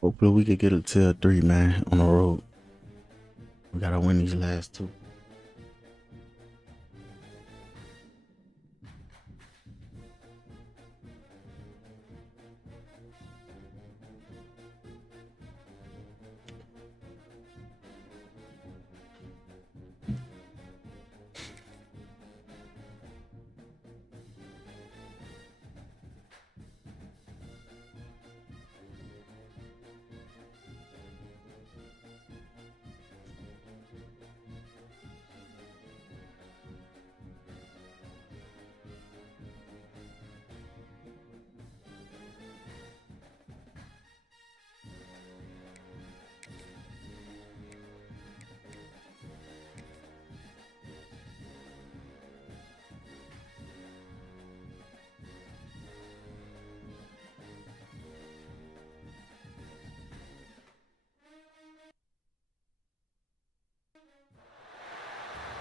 Hopefully we could get it to a 3, man, on the road. We gotta win these last 2.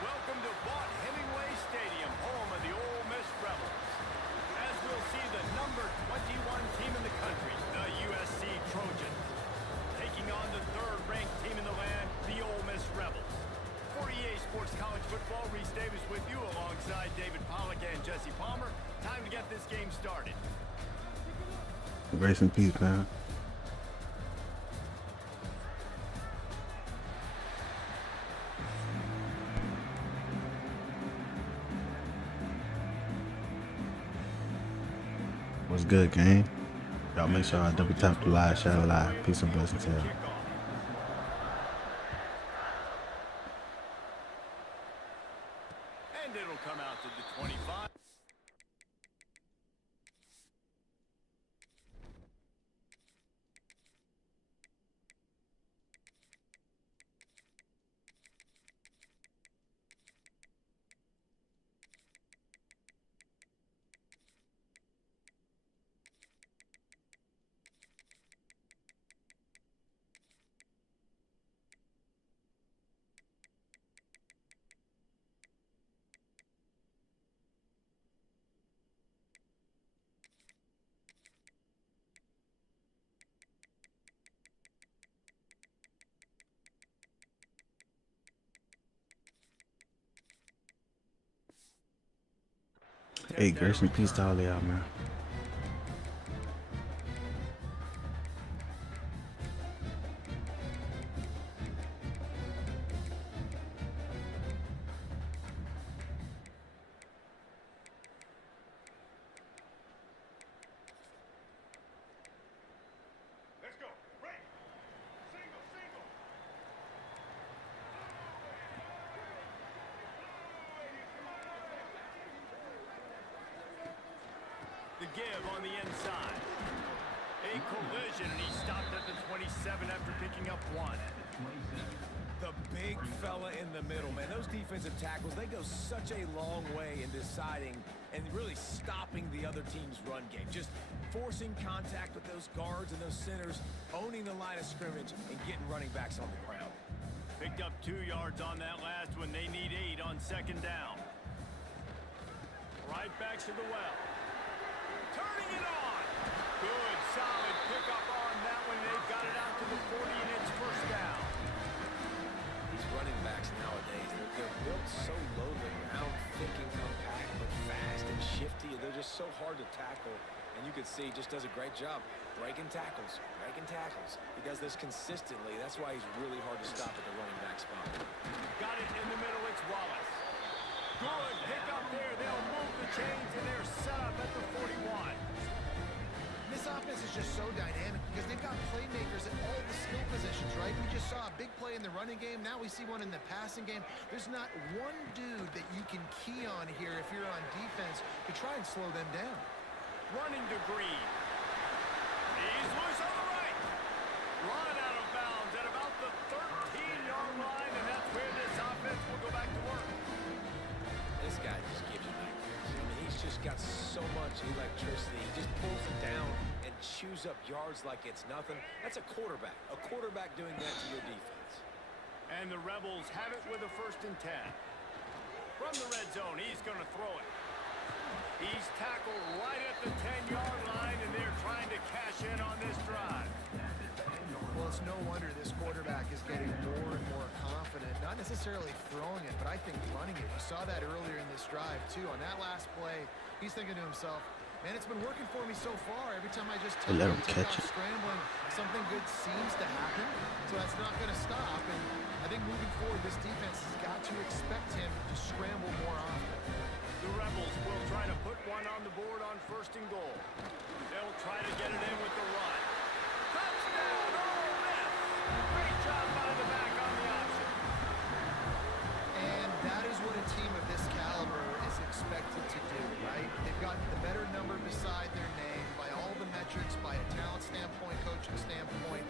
Welcome to Hemingway Stadium, home of the Ole Miss Rebels. As we'll see the number 21 team in the country, the USC Trojans, taking on the third-ranked team in the land, the Ole Miss Rebels. For EA Sports College Football, Reese Davis with you alongside David Pollack and Jesse Palmer. Time to get this game started. Grace and peace, man. What's good, gang? Y'all make sure I double tap the live, share live. Peace and blessings to y'all. And it'll come out to the 25. Hey, grace and peace to all of y'all, man. Let's go. Right. Single, single. The give on the inside. A collision, and he stopped at the 27 after picking up 1. The big fella in the middle, man. Those defensive tackles, they go such a long way in deciding and really stopping the other team's run game. Just forcing contact with those guards and those centers, owning the line of scrimmage, and getting running backs on the ground. Picked up 2 yards on that last one. They need 8 on second down. Right back to the well. Turning it on. Good, solid pickup on that one. They've got it out to the 40, and it's first down. These running backs nowadays, they're built so low to the ground, thick and compact, but fast and shifty. They're just so hard to tackle. And you can see he just does a great job breaking tackles, breaking tackles. He does this consistently. That's why he's really hard to stop at the running back spot. Got it in the middle. It's Wallace. Good pick up there. They'll move the chains, and they're set up at the 41. This offense is just so dynamic because they've got playmakers at all the skill positions, right? We just saw a big play in the running game. Now we see one in the passing game. There's not one dude that you can key on here if you're on defense to try and slow them down. Running to Green. He's loose on the right. Run out of bounds at about the 13-yard line, and that's where this offense will go back to work. This guy just gives you nightmares. I mean, he's just got so much electricity. He just pulls it down and chews up yards like it's nothing. That's a quarterback. A quarterback doing that to your defense. And the Rebels have it with a 1st and 10. From the red zone, he's going to throw it. He's tackled right at the 10-yard line, and they're trying to cash in on this drive. Well, it's no wonder this quarterback is getting more and more confident. Not necessarily throwing it, but I think running it. You saw that earlier in this drive, too. On that last play, he's thinking to himself, man, it's been working for me so far. Every time I just take off scrambling, something good seems to happen. So that's not going to stop. And I think moving forward, this defense has got to expect him to scramble more often. The Rebels will try to put one on the board on 1st and goal. They'll try to get it in with the run. Touchdown, Ole Miss! Great job by the back on the option. And that is what a team of this caliber is expected to do, right? They've got the better number beside their name by all the metrics, by a talent standpoint, coaching standpoint.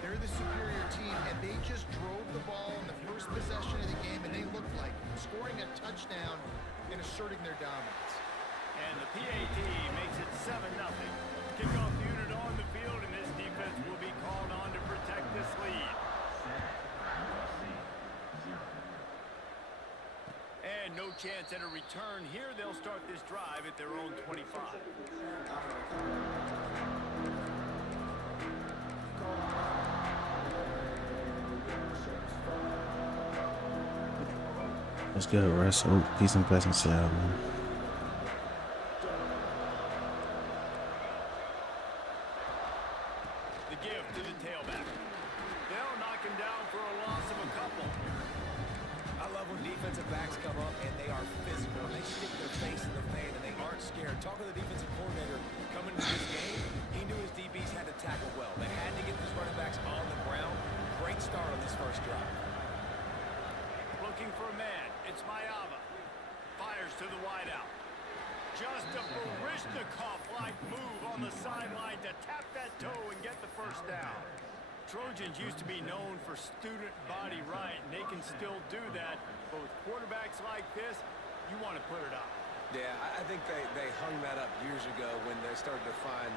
They're the superior team, and they just drove the ball in the first possession of the game, and they looked like scoring a touchdown and asserting their dominance. And the PAT makes it 7-0. Kickoff unit on the field, and this defense will be called on to protect this lead. And no chance at a return here. They'll start this drive at their own 25. Let's go, Russ. Oh, peace and blessings to y'all, man. The give to the tailback. They'll knock him down for a loss of a couple. I love when defensive backs come up and they are physical. They stick their face in the fan and they aren't scared. Talk to the defensive coordinator coming into this game. He knew his DBs had to tackle well. They had to get these running backs on the ground. Great start on this first drive. Looking for a man. It's Mayava. Fires to the wideout. Just a Barishnikov-like move on the sideline to tap that toe and get the first down. Trojans used to be known for student body right, and they can still do that. But with quarterbacks like this, you want to put it up. Yeah, I think they hung that up years ago when they started to find,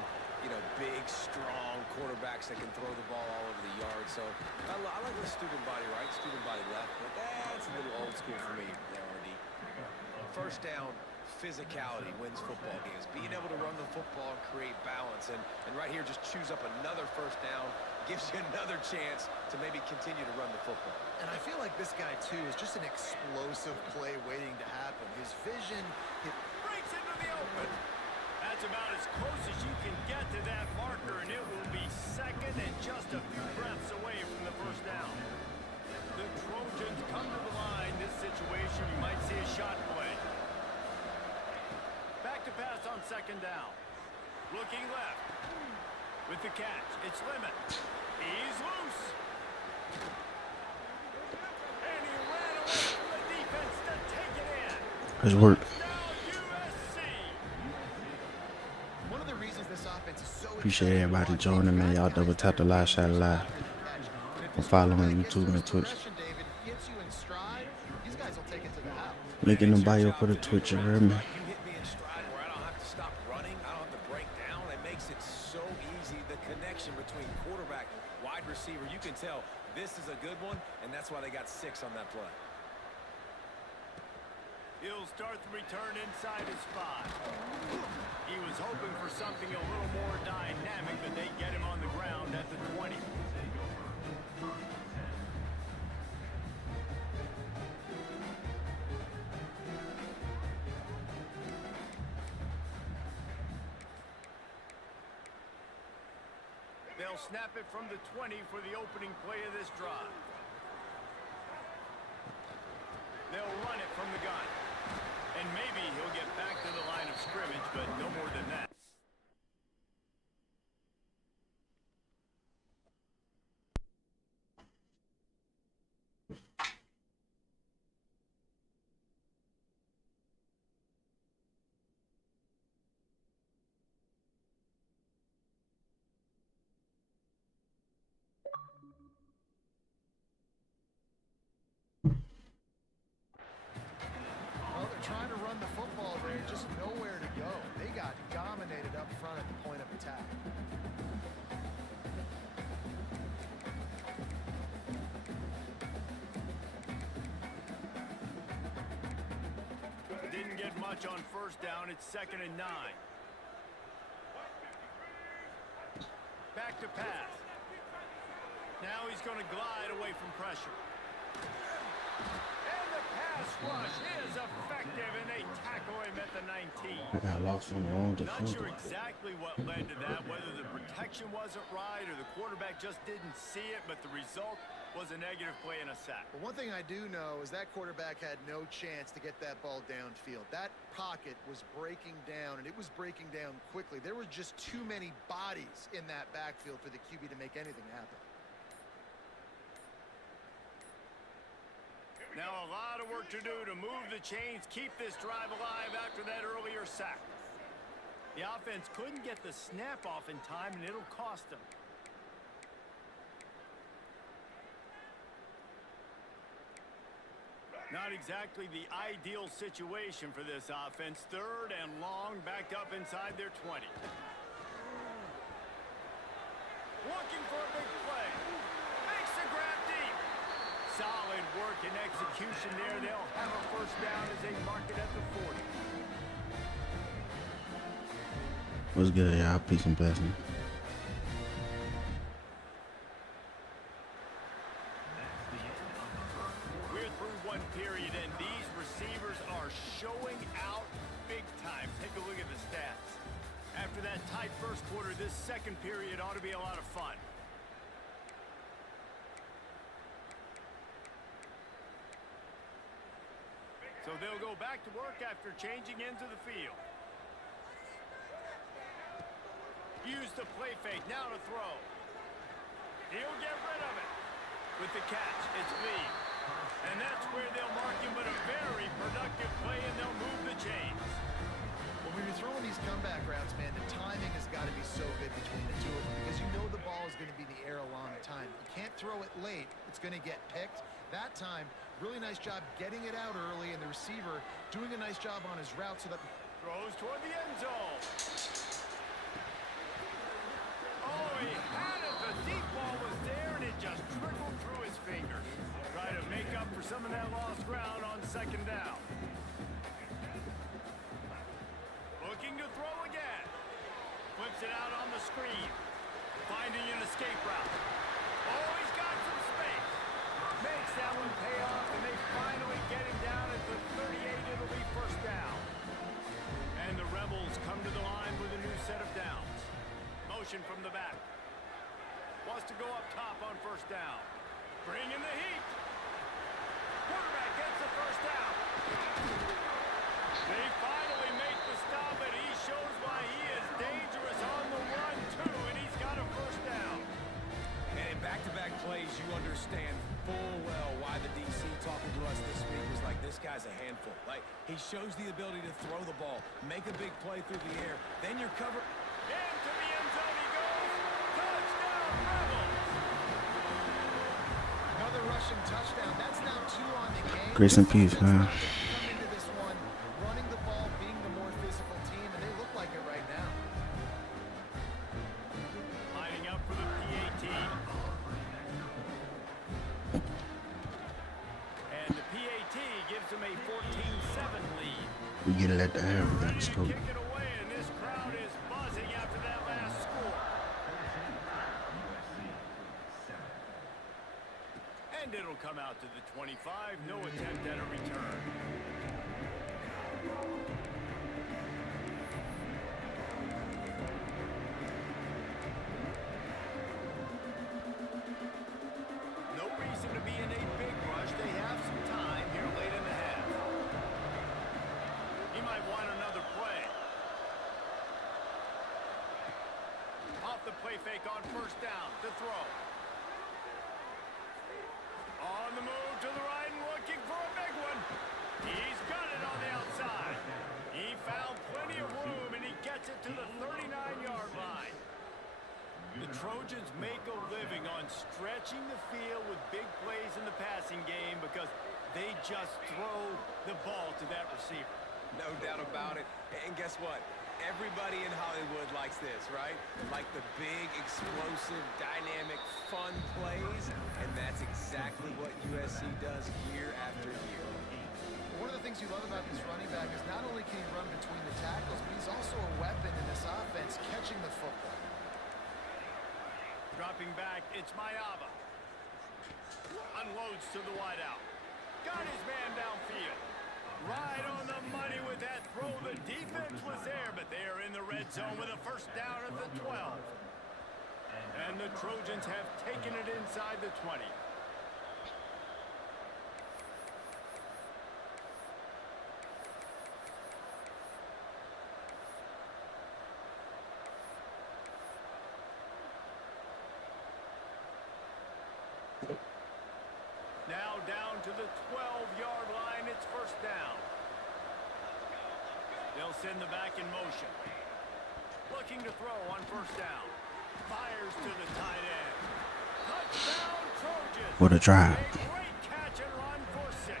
you know, big, strong quarterbacks that can throw the ball all over the yard. So I like the student body right, student body left, but that's a little old school for me, RD. First down, physicality wins football games. Being able to run the football and create balance, and right here just choose up another first down, gives you another chance to maybe continue to run the football. And I feel like this guy, too, is just an explosive play waiting to happen. His vision... Breaks into the open. That's about as close as you can get to that marker, and it will be second and just a few breaths away from the first down. The Trojans come to the line. This situation, you might see a shot play. Back to pass on 2nd down. Looking left. With the catch, it's Limit. He's loose. And he ran away from the defense to take it in. Nice work. One of the reasons this offense is so Appreciate everybody joining, man. Y'all double tap the live shot live. And follow me on YouTube and Twitch. Link in the bio for the Twitch, you heard me? You hit me in stride where I don't have to stop running. I don't have to break down. It makes it so easy. The connection between quarterback, wide receiver, you can tell this is a good one, and that's why they got 6 on that play. He'll start the return inside his 5. He was hoping for something a little more dynamic, but they get him on the ground at the 20. They'll snap it from the 20 for the opening play of this drive. They'll run it from the gun. And maybe he'll get back to the line of scrimmage, but no more than that. Well, they're trying to run the football there, just nowhere to go. They got dominated up front at the point of attack. much on first down. It's 2nd and 9. Back to pass. Now he's going to glide away from pressure. And the pass rush is effective, and they tackle him at the 19. I got lost on the wrong Not defense. sure exactly what led to that, whether the protection wasn't right or the quarterback just didn't see it, but the result was a negative play and a sack. But one thing I do know is that quarterback had no chance to get that ball downfield. That pocket was breaking down, and it was breaking down quickly. There were just too many bodies in that backfield for the QB to make anything happen. Now a lot of work to do to move the chains, keep this drive alive after that earlier sack. The offense couldn't get the snap off in time, and it'll cost them. Not exactly the ideal situation for this offense. 3rd and long, backed up inside their 20. Looking for a big play. Makes the grab deep. Solid work and execution there. They'll have a first down as they mark it at the 40. What's good, y'all? Peace and blessings. We're through one period, and these receivers are showing out big time. Take a look at the stats. After that tight first quarter, this second period ought to be a lot of fun. So they'll go back to work after changing into the field. Use the play fake, now to throw. He'll get rid of it. With the catch, it's Lee. And that's where they'll mark him, but a very productive play, and they'll move the chains. Well, when you're throwing these comeback routes, man, the timing has got to be so good between the two of them because you know the ball is going to be in the air a long time. You can't throw it late. It's going to get picked. That time, really nice job getting it out early, and the receiver doing a nice job on his route so that... Throws toward the end zone. Oh, he had it. The deep ball was there, and it just trickled through his fingers. Try to make up for some of that lost ground on 2nd down. Looking to throw again. Flips it out on the screen. Finding an escape route. Oh, he's got some space. Makes that one pay off, and they finally get him down at the 38. It'll be first down. And the Rebels come to the line with a new set of downs. Motion from the back. Wants to go up top on first down. Bring in the heat. Quarterback gets the first down. They finally make the stop, and he shows why he is dangerous on the run, too, and he's got a first down. And in back-to-back plays, you understand full well why the DC talking to us this week was like, this guy's a handful. Like, he shows the ability to throw the ball, make a big play through the air, then you're covered. Into the end zone he goes. Touchdown, Rebels. Another rushing touchdown. That's now 2 on the game. Grace and peace, man. Come into this one, running the ball, being the more physical team, and they look like it right now. Lining up for the PAT. And the PAT gives them a 14-7 lead. We get it at the air. We got to scope. Kick it away, and this crowd is buzzing after that last score. And it'll come out to the 25. No attempt at a return. No reason to be in a big rush. They have some time here late in the half. He might want another play. Off the play fake on first down to throw. On the move to the right and looking for a big one. He's got it on the outside. He found plenty of room, and he gets it to the 39-yard line. The Trojans make a living on stretching the field with big plays in the passing game because they just throw the ball to that receiver. No doubt about it. And guess what? Everybody in Hollywood likes this, right? Like the big, explosive, dynamic, fun plays. And that's exactly what USC does year after year. One one of the things you love about this running back is not only can he run between the tackles, but he's also a weapon in this offense, catching the football. Dropping back, it's Mayava. Unloads to the wideout. Got his man downfield. Right on the money with that throw. The defense was there, but they are in the red zone with a first down at the 12. And the Trojans have taken it inside the 20. Now down to the 12-yard line. It's first down. They'll send the back in motion. Looking to throw on first down. Fires to the tight end. Touchdown, Trojans. What a drive. A great catch and run for 6.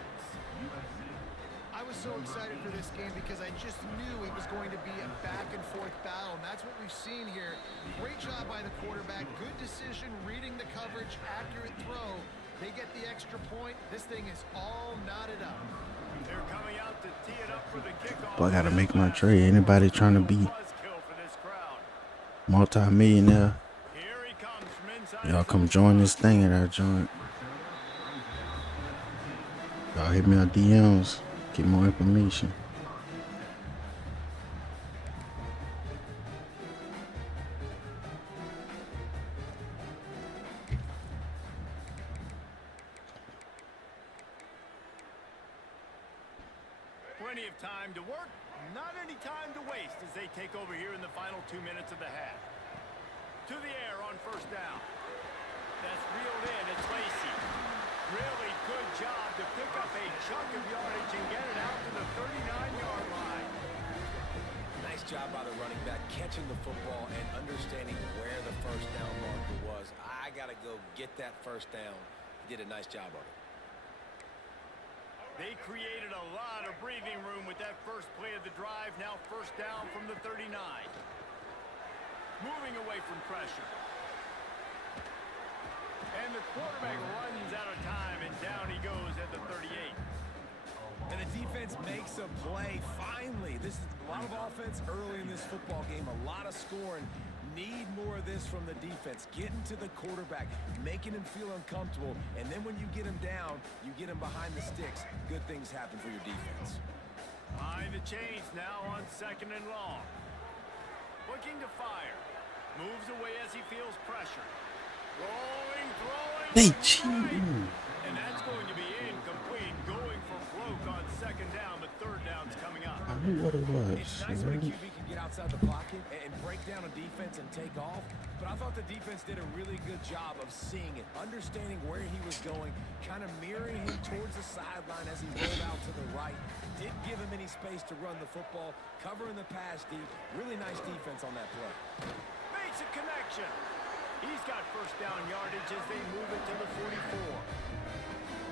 I was so excited for this game because I just knew it was going to be a back-and-forth battle, and that's what we've seen here. Great job by the quarterback. Good decision, reading the coverage, accurate throw. They get the extra point. This thing is all knotted up. They're coming out to tee it up for the kickoff. Boy, I gotta make my trade. Anybody trying to be multi-millionaire, y'all come join this thing at our joint. Y'all hit me on DMs. Get more information. Plenty of time to work, not any time to waste as they take over here in the final 2 minutes of the half. To the air on first down. That's reeled in. It's Lacey. Really good job to pick up a chunk of yardage and get it out to the 39-yard line. Nice job by the running back, catching the football and understanding where the first down marker was. I got to go get that first down. He did a nice job of it. They created a lot of breathing room with that first play of the drive. Now first down from the 39. Moving away from pressure. And the quarterback runs out of time, and down he goes at the 38. And the defense makes a play, finally. This is a lot of offense early in this football game, a lot of scoring. Need more of this from the defense. Getting to the quarterback, making him feel uncomfortable, and then when you get him down, you get him behind the sticks. Good things happen for your defense. Behind the chains now on 2nd and long. Looking to fire. Moves away as he feels pressure. Rolling, throwing. They cheating. And that's going to be incomplete. Going for broke on 2nd down, but 3rd down's coming up. I knew what it was. It's nice when a QB can get outside the pocket and break down a defense and take off, but I thought the defense did a really good job of seeing it, understanding where he was going, kind of mirroring him towards the sideline as he rolled out to the right. Didn't give him any space to run the football, covering the pass deep. Really nice defense on that play. Makes a connection. He's got first down yardage as they move it to the 44.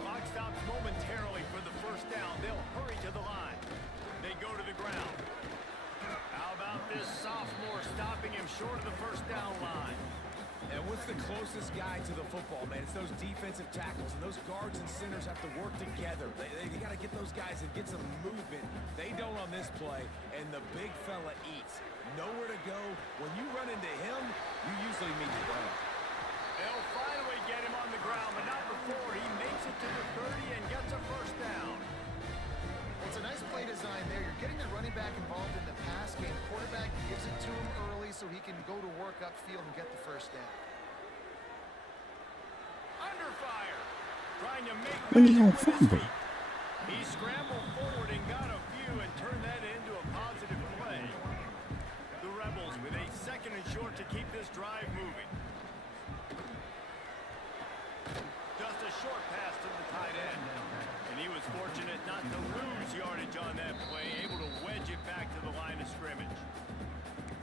Clock stops momentarily for the first down. They'll hurry to the line. They go to the ground. How about this sophomore stopping him short of the first down line? And what's the closest guy to the football, man? It's those defensive tackles, and those guards and centers have to work together. They got to get those guys and get some movement. They don't on this play, and the big fella eats. Nowhere to go. When you run into him, you usually meet the ground. They'll finally get him on the ground, but not before he makes it to the 30 and gets a first down. Well, it's a nice play design there. You're getting the running back involved in the pass game. Quarterback gives it to him early so he can go to work upfield and get the first down. Under fire. Trying to make When you gonna fumble? He scrambled forward and got a few and turned that into a positive play. The Rebels with a 2nd and short to keep this drive moving. Just a short pass to the tight end. And he was fortunate not to lose yardage on that play, able to wedge it back to the line of scrimmage.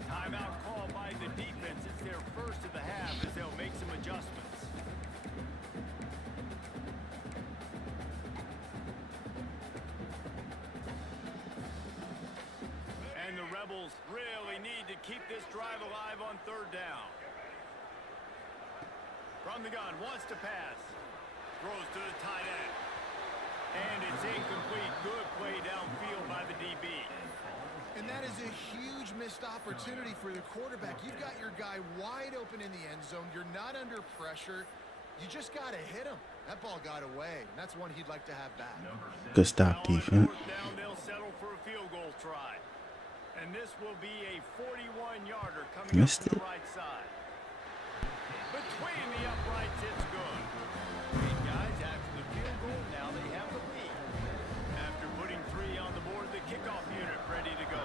Timeout call by the defense. It's their first of the half as they'll make some adjustments. And the Rebels really need to keep this drive alive on 3rd down. From the gun, wants to pass. Throws to the tight end. And it's incomplete. Good play downfield by the DB. And that is a huge missed opportunity for the quarterback. You've got your guy wide open in the end zone. You're not under pressure. You just got to hit him. That ball got away, and that's one he'd like to have back. Good stop defense. Down, they'll settle for a field goal try. And this will be a 41-yarder coming up to the right side. Between the uprights, it's good. Great guys, after the field goal, now they have the lead. After putting 3 on the board, the kickoff unit ready to go.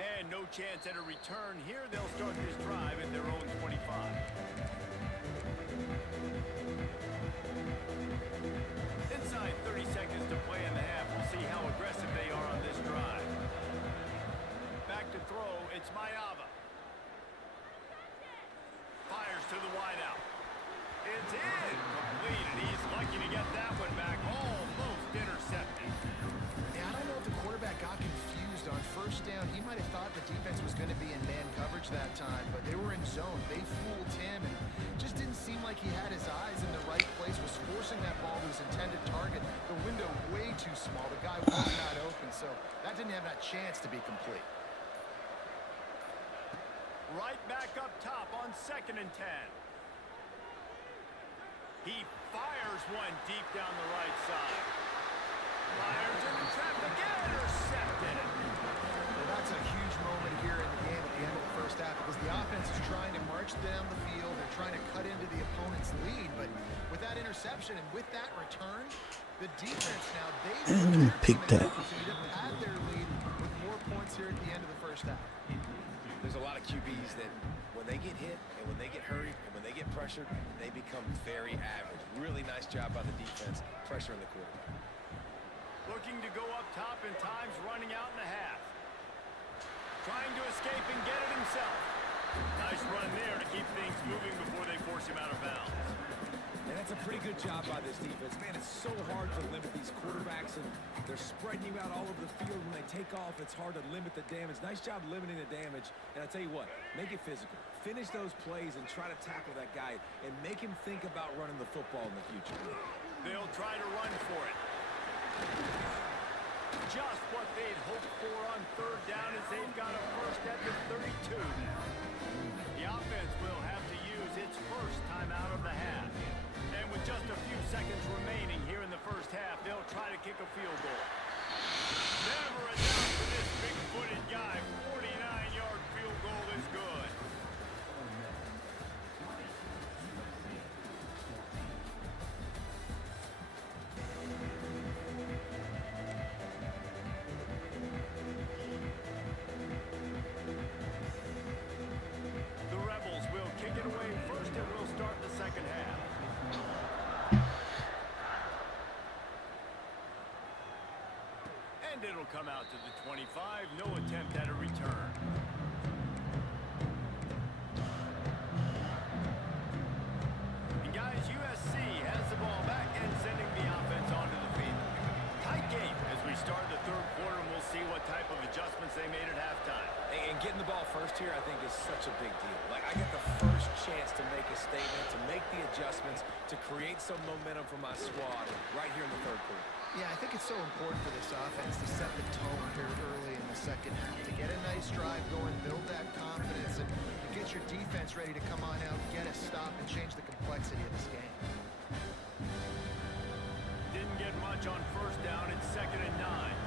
And no chance at a return here. They'll start this drive at their own 25. Inside 30 seconds to play in the half. We'll see how aggressive they are on this drive. Back to throw. It's Mayava. Fires to the wideout. It's incomplete, and he's lucky to get that one back. Almost intercepted. Yeah, I don't know if the quarterback got confused on first down. He might have thought the defense was going to be in man coverage that time, but they were in zone. They fooled him, and just didn't seem like he had his eyes in the right place, was forcing that ball to his intended target. The window way too small. The guy was not open, so that didn't have that chance to be complete. Right back up top on 2nd and 10. He fires one deep down the right side. Fires into traffic, intercepted. Well, that's a huge moment here in the game at the end of the first half because the offense is trying to march down the field. They're trying to cut into the opponent's lead, but with that interception and with that return, the defense now, they've pick that. opportunity to pad their lead with more points here at the end of the first half. There's a lot of QBs that when they get hit and when they get hurried and when they get pressured, they become very average. Really nice job by the defense, pressuring the quarterback. Looking to go up top and time's running out in the half. Trying to escape and get it himself. Nice run there to keep things moving before they force him out of bounds. And that's a pretty good job by this defense. Man, it's so hard to limit these quarterbacks, and they're spreading you out all over the field. When they take off, it's hard to limit the damage. Nice job limiting the damage. And I tell you what, make it physical. Finish those plays and try to tackle that guy and make him think about running the football in the future. They'll try to run for it. Just what they'd hoped for on 3rd down as they've got a first at the 32. The offense will have to use its first time out of the half. And with just a few seconds remaining here in the first half, they'll try to kick a field goal. Never enough for this big-footed guy. 49-yard field goal is good. The Rebels will kick it away first, and we'll start the second half. And it'll come out to the 25. No attempt at a return. And guys, USC has the ball back and sending the offense onto the field. Tight game as we start the 3rd quarter, and we'll see what type of adjustments they made at halftime. And getting the ball first here, I think, is such a big deal. Like, I get the first chance to make a statement, to make the adjustments, to create some momentum for my squad right here in the 3rd quarter. Yeah, I think it's so important for this offense to set the tone here early in the second half, to get a nice drive going, build that confidence, and get your defense ready to come on out, get a stop, and change the complexity of this game. Didn't get much on 1st down. It's 2nd and 9.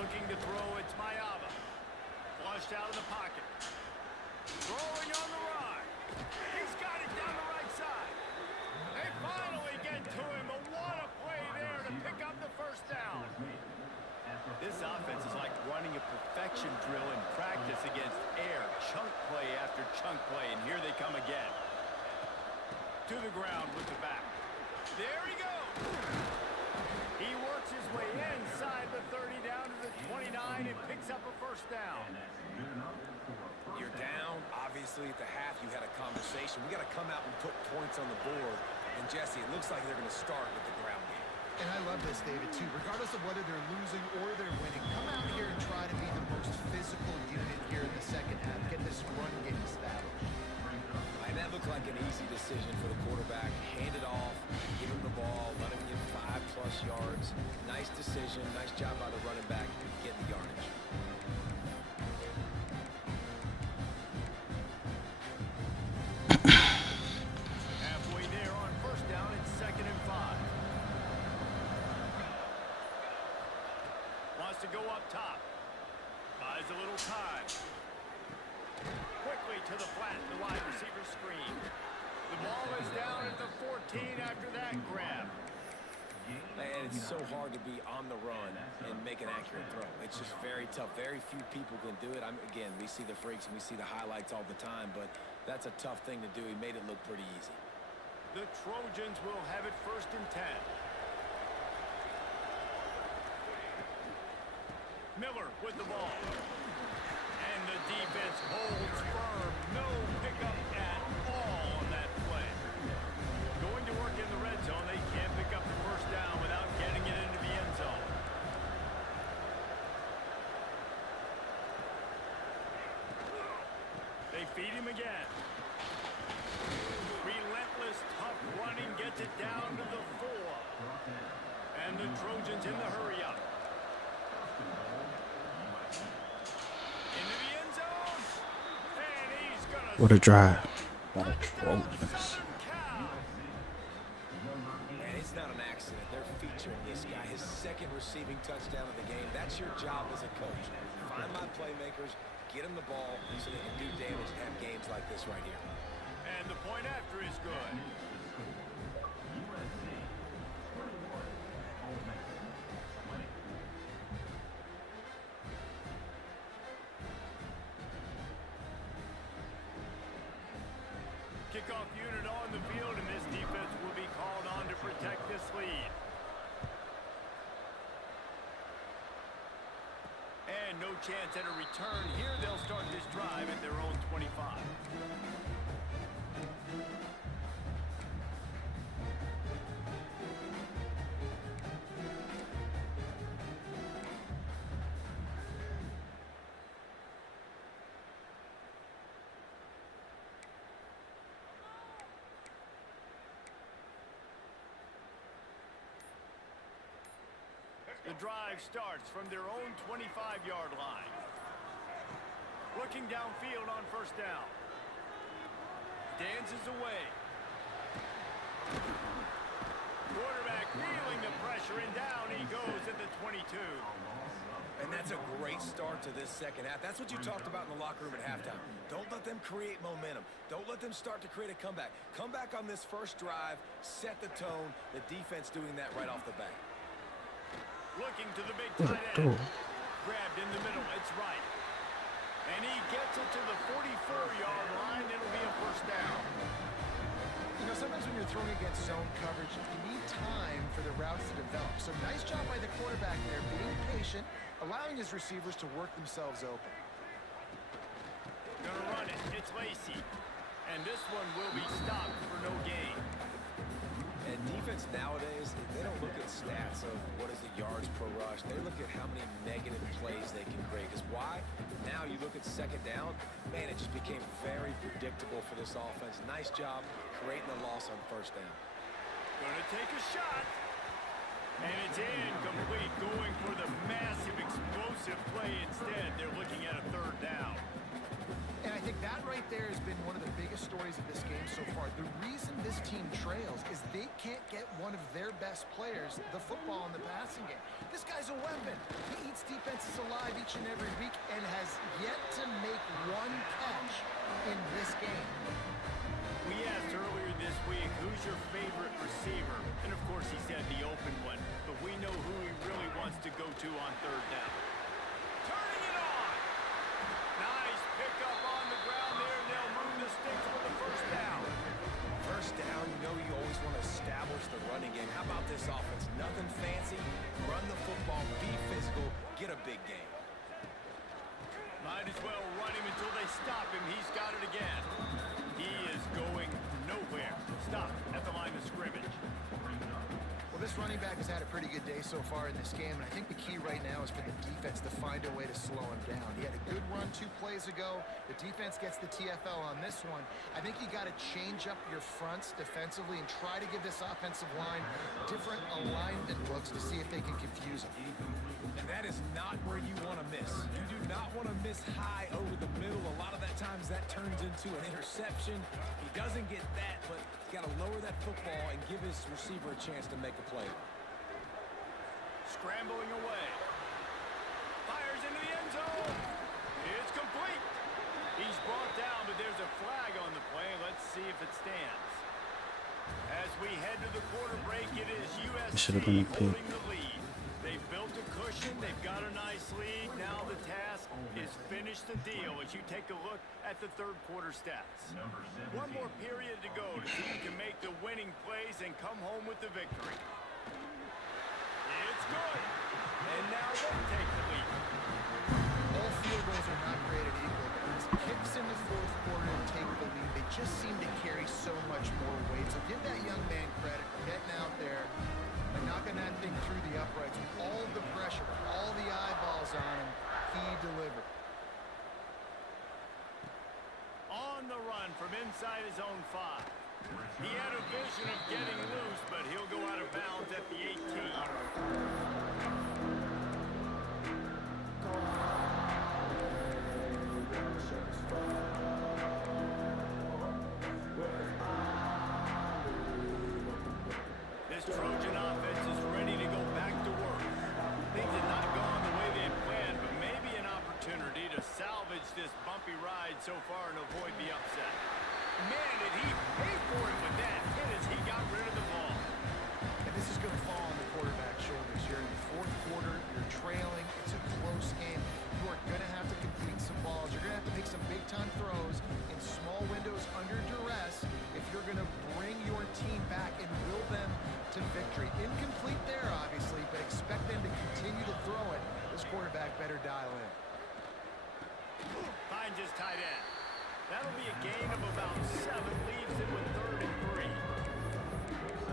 Looking to throw, it's Mayava. Flushed out of the pocket. Throwing on the run. He's got it down the right side. They finally get to him, but what a play there to pick up the 1st down. This offense is like running a perfection drill in practice against air. Chunk play after chunk play, and here they come again. To the ground with the back. There he goes. He works his way inside the 30 down to the 29 and picks up a 1st down. You're down. Obviously, at the half, you had a conversation. We got to come out and put points on the board. And, Jesse, it looks like they're going to start with the ground game. And I love this, David, too. Regardless of whether they're losing or they're winning, come out here and try to be the most physical unit here in the second half. Get this run game established. And that looked like an easy decision for the quarterback. Hand it off, give him the ball, let him get 5+ yards. Nice decision. Nice job by the running back getting the yardage. Halfway there on first down, it's 2nd and 5. Wants to go up top. Buys a little time. Quickly to the flat, the wide receiver screen. The ball is down at the 14 after that grab. Man, it's so hard to be on the run and make an accurate throw. It's just very tough. Very few people can do it. Again, we see the freaks and we see the highlights all the time, but that's a tough thing to do. He made it look pretty easy. The Trojans will have it 1st and 10. Miller with the ball. And the defense holds firm. No pickup at all on that play. Going to work in the red zone. They can't pick up the 1st down without getting it into the end zone. They feed him again. Relentless, tough running gets it down to the 4. And the Trojans in the hurry-up. Into the end zone. And he's going to... What a drive by the Touchdown, Trojans. Southern Cal. And it's not an accident. They're featuring this guy. His 2nd receiving touchdown of the game. That's your job as a coach. Find my playmakers, get them the ball so they can do damage and have games like this right here. And the point after is good. Kickoff unit on the field, and this defense will be called on to protect this lead. And no chance at a return. Here they'll start this drive at their own 25. The drive starts from their own 25-yard line. Looking downfield on 1st down. Dances away. Quarterback feeling the pressure, and down he goes at the 22. And that's a great start to this 2nd half. That's what you talked about in the locker room at halftime. Don't let them create momentum. Don't let them start to create a comeback. Come back on this 1st drive, set the tone. The defense doing that right off the bat. Looking to the big What a tight throw. end. Grabbed in the middle. It's right. And he gets it to the 44-yard line. It'll be a 1st down. You know, sometimes when you're throwing against zone coverage, you need time for the routes to develop. So nice job by the quarterback there, being patient, allowing his receivers to work themselves open. Gonna run it. It's Lacey. And this one will be stopped for no gain. And defense nowadays, they don't look at stats of what is the yards per rush. They look at how many negative plays they can create. Because why? Now you look at 2nd down, man, it just became very predictable for this offense. Nice job creating the loss on 1st down. Gonna take a shot. And it's incomplete. Going for the massive explosive play instead. They're looking at a 3rd down. And I think that right there has been one of the biggest stories of this game so far. The reason this team trails is they can't get one of their best players the football in the passing game. This guy's a weapon. He eats defenses alive each and every week and has yet to make one catch in this game. We asked earlier this week, who's your favorite receiver? And of course he said the open one, but we know who he really wants to go to on 3rd down. Turning it on! Nice pickup on the ground there, and they'll move the sticks for the 1st down. 1st down, you know you always want to establish the running game. How about this offense? Nothing fancy. Run the football, be physical, get a big game. Might as well run him until they stop him. He's got it again. He is going nowhere. Stop at the line of scrimmage. Well, this This running back has had a pretty good day so far in this game, and I think the key right now is for the defense to find a way to slow him down. He had a good run 2 plays ago. The defense gets the TFL on this one. I think you got to change up your fronts defensively and try to give this offensive line different alignment looks to see if they can confuse him. And that is not where you want to miss. You do not want to miss high over the middle. A lot of that times that turns into an interception. He doesn't get that, but he's got to lower that football and give his receiver a chance to make a play. Scrambling away. Fires into the end zone. It's complete. He's brought down, but there's a flag on the play. Let's see if it stands. As we head to the quarter break, it is should have been USC a pick. holding the lead. They've built a cushion. They've got a nice lead. Now the task is finish the deal as you take a look at the third quarter stats. One more period to go to see who can make the winning plays and come home with the victory. It's good. And now they take the lead. All field goals are not created equal. These kicks in the fourth quarter and take the lead, they just seem to carry so much more weight. So give that young man credit for getting out there and knocking that thing through the uprights with all the pressure, all the eyeballs on him. He delivered. On the run from inside his own 5. He had a vision of getting loose, but he'll go out of bounds at the 18. This Trojan offense is ready to go back to work. Things have not gone the way they had planned, but maybe an opportunity to salvage this bumpy ride so far and avoid the upset. Man, did he pay for it with that hit as he got rid of the ball. And this is going to fall on the quarterback's shoulders. You're in the fourth quarter. You're trailing. It's a close game. You are going to have to complete some balls. You're going to have to make some big-time throws in small windows under duress if you're going to bring your team back and will them to victory. Incomplete there, obviously, but expect them to continue to throw it. This quarterback better dial in. Finds his tight end. That'll be a gain of about 7. Leaves him with 3rd and 3.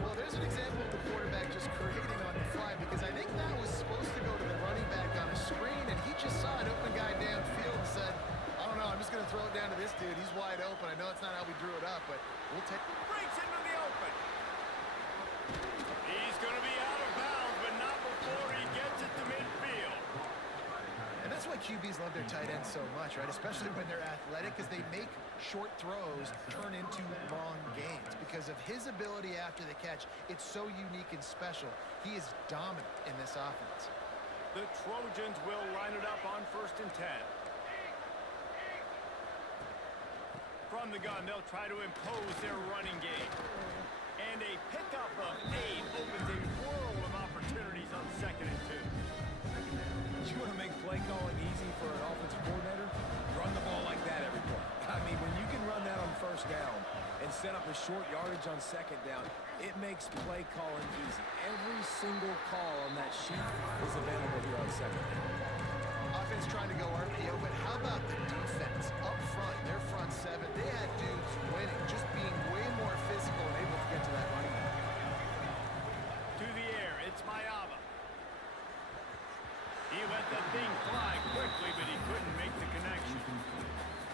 Well, there's an example of the quarterback just creating on the fly, because I think that was supposed to go to the running back on a screen, and he just saw an open guy downfield and said, I don't know, I'm just going to throw it down to this dude. He's wide open. I know it's not how we drew it up, but we'll take it. Breaks into the open. He's going to be out of bounds, but not before he gets it to midfield. And that's why QBs love their tight ends so much, right? Especially when they're athletic, because they make short throws turn into long gains. Because of his ability after the catch, it's so unique and special. He is dominant in this offense. The Trojans will line it up on 1st and 10. From the gun, they'll try to impose their running game. And a pickup of 8 opens a world of opportunities on 2nd and 2. You want to make play calling easy for an offensive coordinator? Run the ball like that every play. I mean, when you can run that on 1st down and set up a short yardage on 2nd down, it makes play calling easy. Every single call on that sheet is available here on 2nd down. Offense trying to go RPO, but how about the defense up front? Their front 7, they had dudes winning, just being way more physical and able to get to that running back. To the air, it's Mayava. He let that thing fly quickly, but he couldn't make the connection.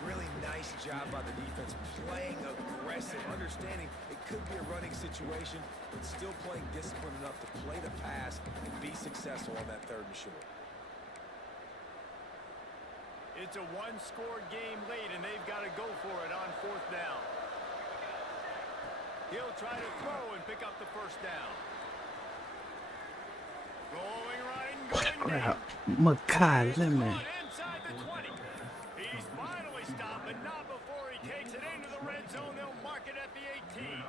Really nice job by the defense, playing aggressive, understanding it could be a running situation, but still playing disciplined enough to play the pass and be successful on that 3rd and short. It's a 1-score game late, and they've got to go for it on 4th down. He'll try to throw and pick up the 1st down. Going right and going down. Makai It's Lemon. caught inside the 20. He's finally stopped, but not before he takes it into the red zone. They'll mark it at the 18.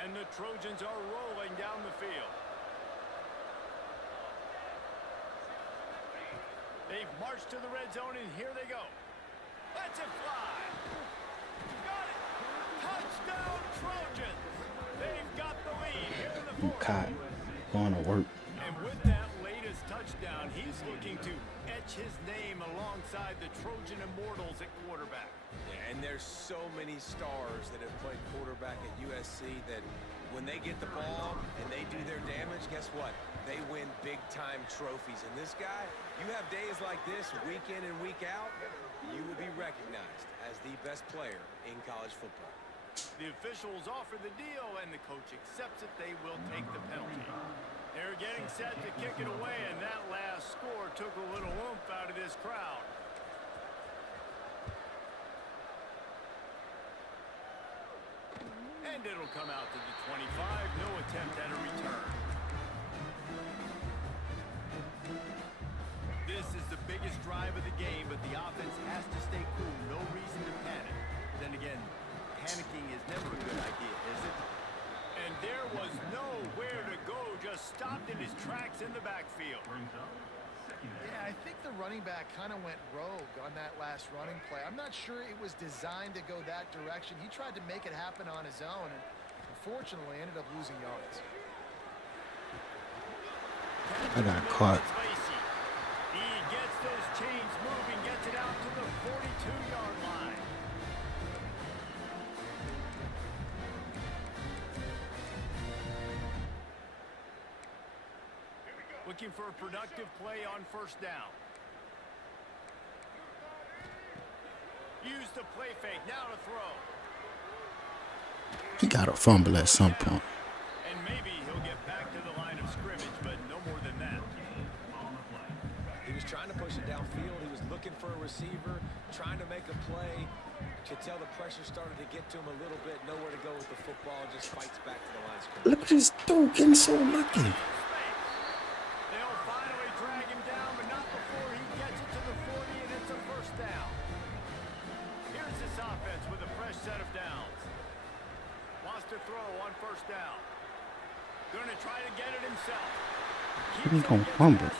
And the Trojans are rolling down the field. They've marched to the red zone, and here they go. Let's it fly. Got it. Touchdown, Trojans. They've got the lead here in the fourth. Makai going to work. And with that latest touchdown, he's looking to etch his name alongside the Trojan Immortals at quarterback. Yeah, and there's so many stars that have played quarterback at USC that when they get the ball and they do their damage, guess what? They win big-time trophies. And this guy, you have days like this, week in and week out, you will be recognized as the best player in college football. The officials offer the deal, and the coach accepts it. They will take the penalty. They're getting set to kick it away, and that last score took a little oomph out of this crowd. And it'll come out to the 25. No attempt at a return. This is the biggest drive of the game, but the offense has to stay cool. No reason to panic. Then again, panicking is never a good idea, is it? And there was nowhere to go, just stopped in his tracks in the backfield. Yeah, I think the running back kind of went rogue on that last running play. I'm not sure it was designed to go that direction. He tried to make it happen on his own, and unfortunately ended up losing yards. I got caught. He gets those chains moving, gets it out to the 42-yard line. Looking for a productive play on first down. Use the play fake, now to throw. He got a fumble at some point. And maybe he'll get back to the line of scrimmage, but no more than that. He was trying to push it downfield. He was looking for a receiver, trying to make a play. Could tell the pressure started to get to him a little bit. Nowhere to go with the football. Just fights back to the line of scrimmage. Look at this dude getting so lucky. They'll finally drag him down, but not before he gets it to the 40, and it's a first down. Here's this offense with a fresh set of downs. Wants to throw on first down. Going to try to get it himself. He gonna fumble.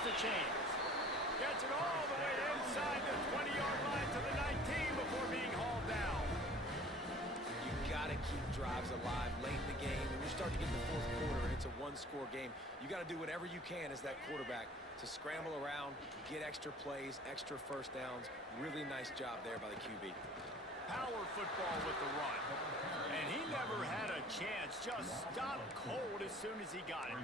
Gets it all the way inside the 20-yard line to the 19 before being hauled down. You got to keep drives alive late in the game. When you start to get the fourth quarter and it's a one-score game, you got to do whatever you can as that quarterback to scramble around, get extra plays, extra first downs. Really nice job there by the QB. Power football with the run. And he never had a chance. Just stopped cold as soon as he got it.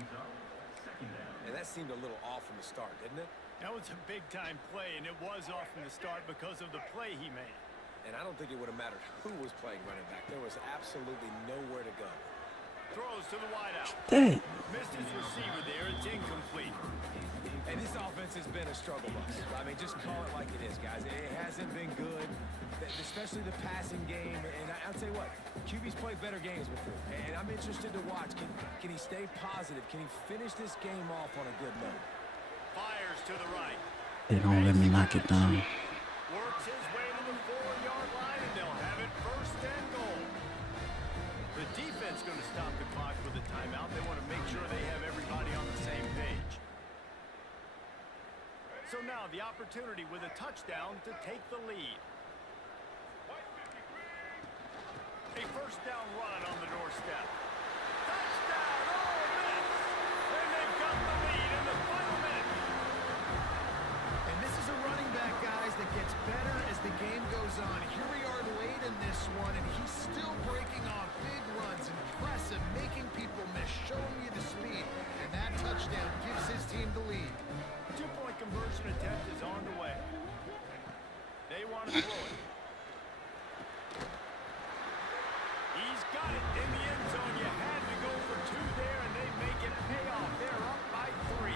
And that seemed a little off from the start, didn't it? That was a big-time play, and it was off from the start because of the play he made. And I don't think it would have mattered who was playing running back. There was absolutely nowhere to go. Throws to the wideout. Dang. Missed his receiver there. It's incomplete. And this offense has been a struggle bus. I mean, just call it like it is, guys. It hasn't been good, especially the passing game. And I'll tell you what, QB's played better games before. And I'm interested to watch. Can he stay positive? Can he finish this game off on a good note? Fires to the right. They don't let me knock it down. Works his way to the 4-yard line, and they'll have it first and goal. The defense going to stop the clock with a timeout. They want to make sure they have everybody on the same page. So now the opportunity with a touchdown to take the lead. A first down run on the doorstep. Touchdown! Oh, miss! And they've got the lead in the final minute. And this is a running back, guys, that gets better as the game goes on. Here we are late in this one, and he's still breaking off big runs. Impressive, making people miss, showing you the speed. And that touchdown gives his team the lead. Two-point conversion attempt is on the way. They want to throw it. He's got it in the end zone. You had to go for two there, and they make it pay off. They're up by 3.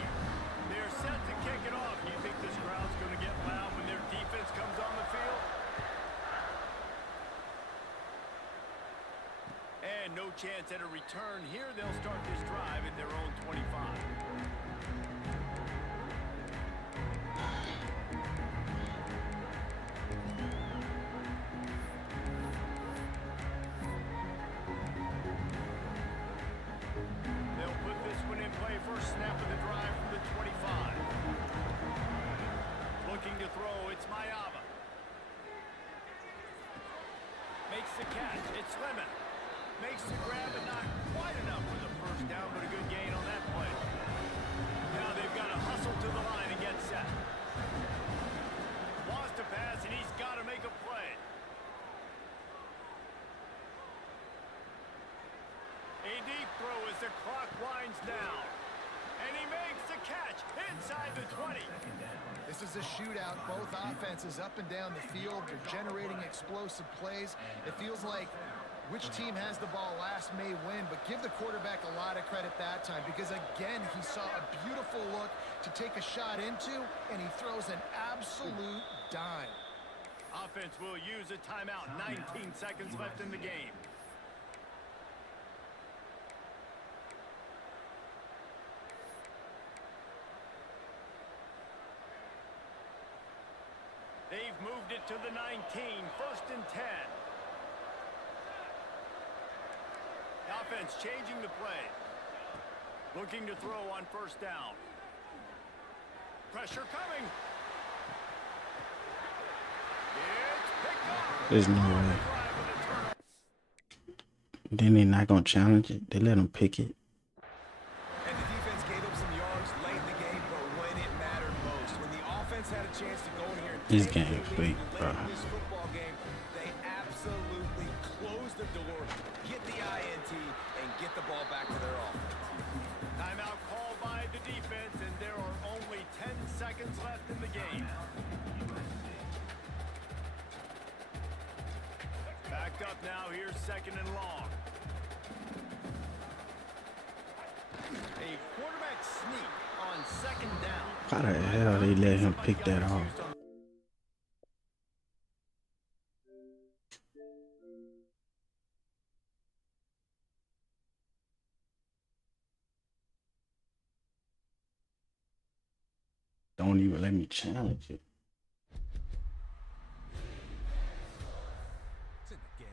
They're set to kick it off. You think this crowd's going to get loud when their defense comes on the field? And no chance at a return here. They'll start this drive at their own 25. First snap of the drive from the 25. Looking to throw, it's Mayava. Makes the catch, it's Lemon. Makes the grab, and not quite enough for the first down, but a good gain on that play. Now they've got to hustle whistle to the line and get set. Wants to pass, and he's got to make a play. A deep throw as the clock winds down. And he makes the catch inside the 20. This is a shootout. Both offenses up and down the field. They're generating explosive plays. It feels like which team has the ball last may win, but give the quarterback a lot of credit that time because, again, he saw a beautiful look to take a shot into, and he throws an absolute dime. Offense will use a timeout. 19 seconds left in the game. They've moved it to the 19, 1st and 10. Offense changing the play. Looking to throw on 1st down. Pressure coming. It's picked up. There's no way. Then they're not gonna challenge it. They let them pick it. And the defense gave up some yards late in the game, but when it mattered most, when the offense had a chance to go in here and This take game the weak, lead bro. late in this football game, they absolutely closed the door, get the INT, and get the ball back to their offense. Timeout called by the defense, and there are only 10 seconds left in the game. Backed up now. Here's 2nd and long. A quarterback sneak on 2nd down. How the hell they let him pick that off? Don't even let me challenge it. It's in the game.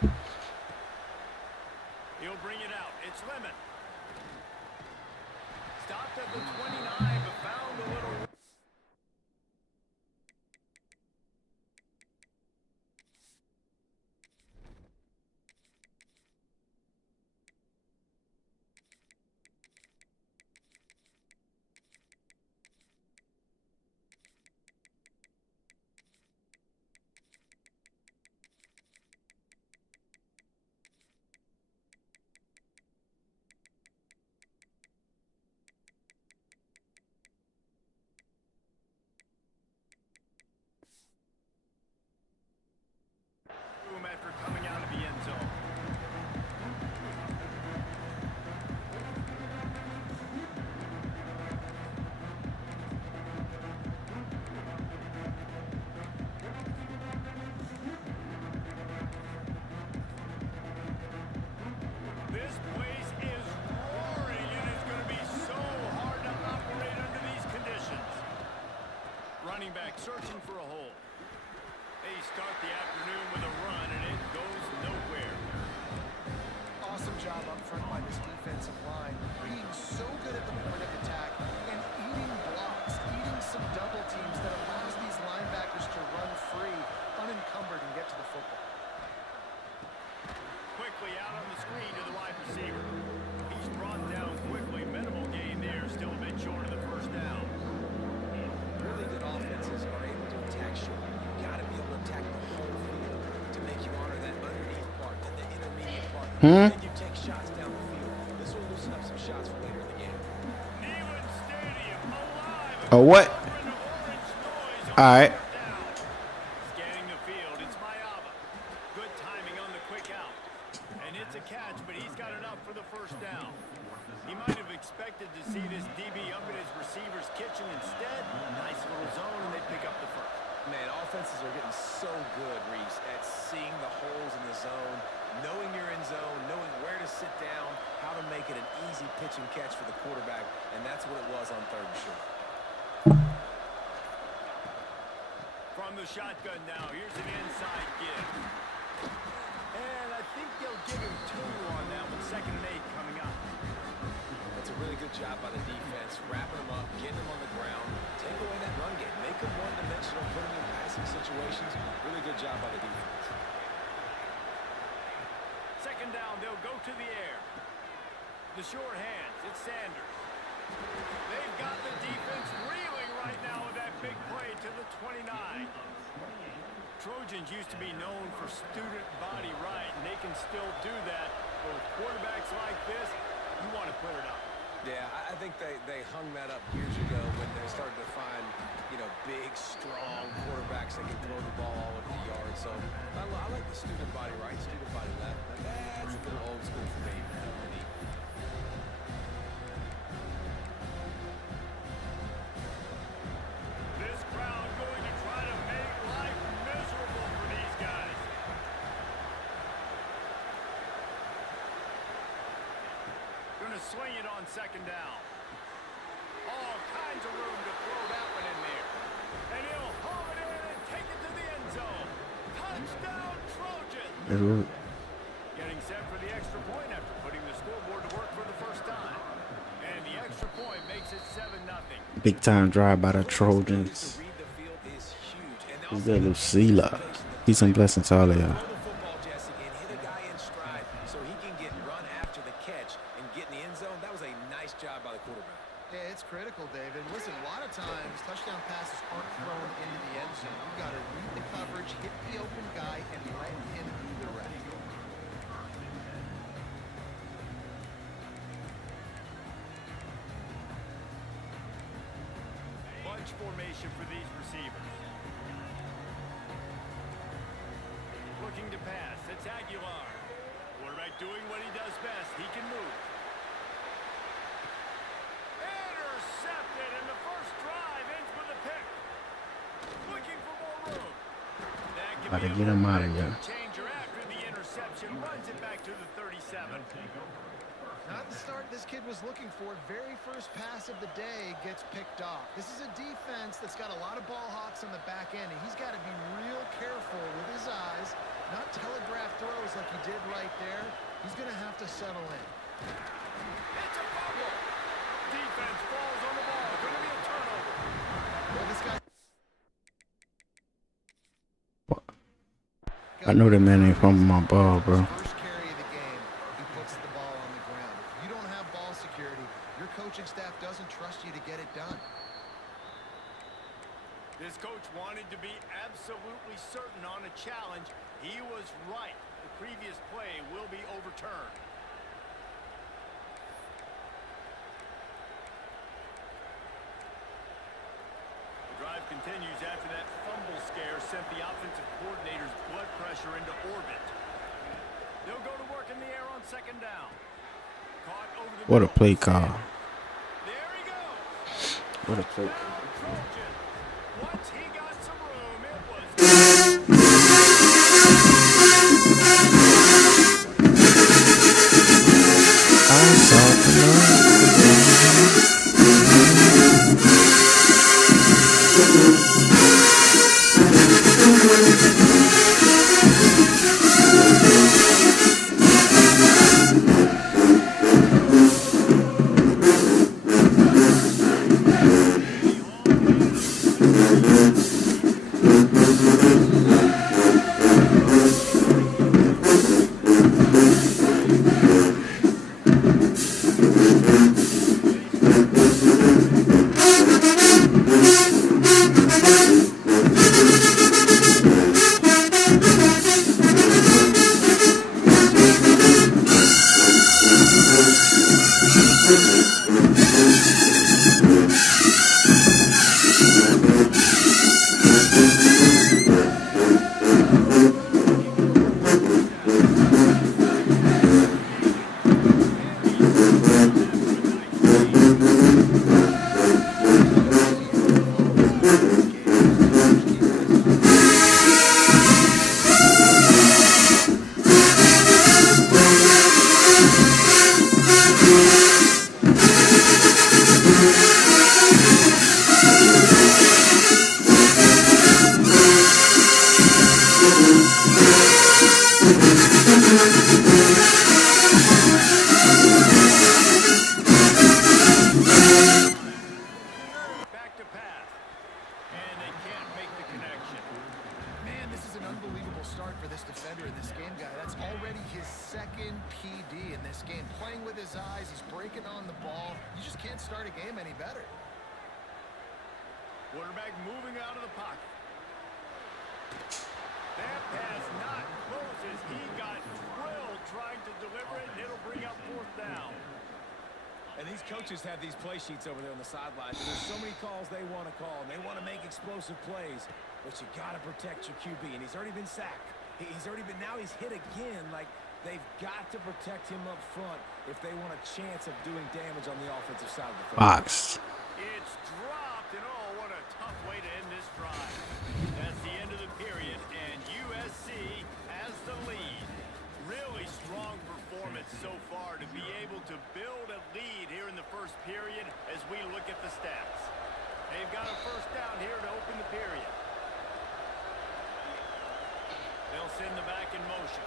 He'll bring it out. It's Lemon. Stopped at the 29, but found a little... after coming out of the end zone. This place is roaring. It is going to be so hard to operate under these conditions. Running back searching for a hole. They start the afternoon with a run, and it goes nowhere. Awesome job up front by this defensive line, being so good at the point of attack and eating blocks, eating some double teams that allows these linebackers to run free, unencumbered, and get to the football. Quickly out on the screen to the wide receiver. He's brought down quickly. Minimal gain there, still a bit short of the first down. Really good offenses are able to attack short. You got to be able to attack the whole field to make you honor that underneath part, then the intermediate part. Then you take shots down the field. This will loosen up some shots for later in the game. Neyland Stadium alive. Oh, what? Orange noise on All right. down. Scanning the field, it's Mayava. Good timing on the quick out. And it's a catch, but he's got enough for the first down. He might have expected to see this DB up in his receiver's kitchen. Instead, nice little zone, and they pick up the first. Man, offenses are getting so good, Reese, at seeing the holes in the zone, knowing you're in zone, knowing where to sit down, how to make it an easy pitch and catch for the quarterback, and that's what it was on third and short. From the shotgun now, here's an inside give. And I think they'll give him 2 on that one. 2nd and 8 coming up. That's a really good job by the defense, wrapping them up, getting them on the ground, take away that run game, make them one-dimensional, put them in passing situations. Really good job by the defense. 2nd down, they'll go to the air. The short hands, it's Sanders. They've got the defense reeling right now with that big play to the 29. Trojans used to be known for student body right, and they can still do that. But with quarterbacks like this, you want to put it up. Yeah, I think they hung that up years ago when they started to find, big, strong quarterbacks that can throw the ball all over the yard. So I like the student body right, student body left. That's a little old school for me. This crowd going to try to make life miserable for these guys. Going to swing it on 2nd down. All kinds of room to throw that one in there. And he'll haul it in and take it to the end zone. Touchdown, Trojans! Getting set for the extra point after putting the scoreboard to work for the first time. And the extra point makes it 7-0. Big time drive by the Trojans. Who's that, Lucila? Peace and blessings to all of y'all. Yeah, it's critical, David. Listen, a lot of times touchdown passes aren't thrown into the end zone. You've got to read the coverage, hit the open guy, and let him do the rest. Bunch formation for these receivers. Looking to pass. It's Aguilar. Quarterback doing what he does best. He can move. Intercepted, and the first drive ends with a pick. Looking for more room. That can About to be get him out of here. changer after the interception. Runs it back to the 37. Not the start this kid was looking for. Very first pass of the day gets picked off. This is a defense that's got a lot of ball hawks on the back end, and he's got to be real careful with his eyes Not telegraph throws like he did right there. He's going to have to settle in. It's a fumble. Defense falls on the ball. Going to be a turnover. Well, this guy... I know that man ain't from my ball, bro. First carry of the game, he puts the ball on the ground. If you don't have ball security, your coaching staff doesn't trust you to get it done. This coach wanted to be absolutely certain on a challenge. He was right. The previous play will be overturned. The drive continues after that fumble scare sent the offensive coordinator's blood pressure into orbit. They'll go to work in the air on second down. Caught over the What a middle. play call. There he goes. What a play call. Trojan. Once he got some room, it was... I saw the Back to pass. And they can't make the connection. Man, this is an unbelievable start for this defender in this game, guy. That's already his second PD in this game. Playing with his eyes, he's breaking on the ball. You just can't start a game any better. Quarterback moving out of the pocket. That pass not closes. He got drilled trying to deliver it, and it'll bring up fourth down. And these coaches have these play sheets over there on the sidelines. There's so many calls they want to call, and they want to make explosive plays. But you got to protect your QB, and he's already been sacked. Now he's hit again. Like, they've got to protect him up front if they want a chance of doing damage on the offensive side of the field. box. It's dropped, and oh, what a tough way to end this drive. That's the end of the period, and USC has the lead. Really strong performance so far to be able to build a lead here in the first period as we look at the stats. They've got a first down here to open the period. They'll send the back in motion.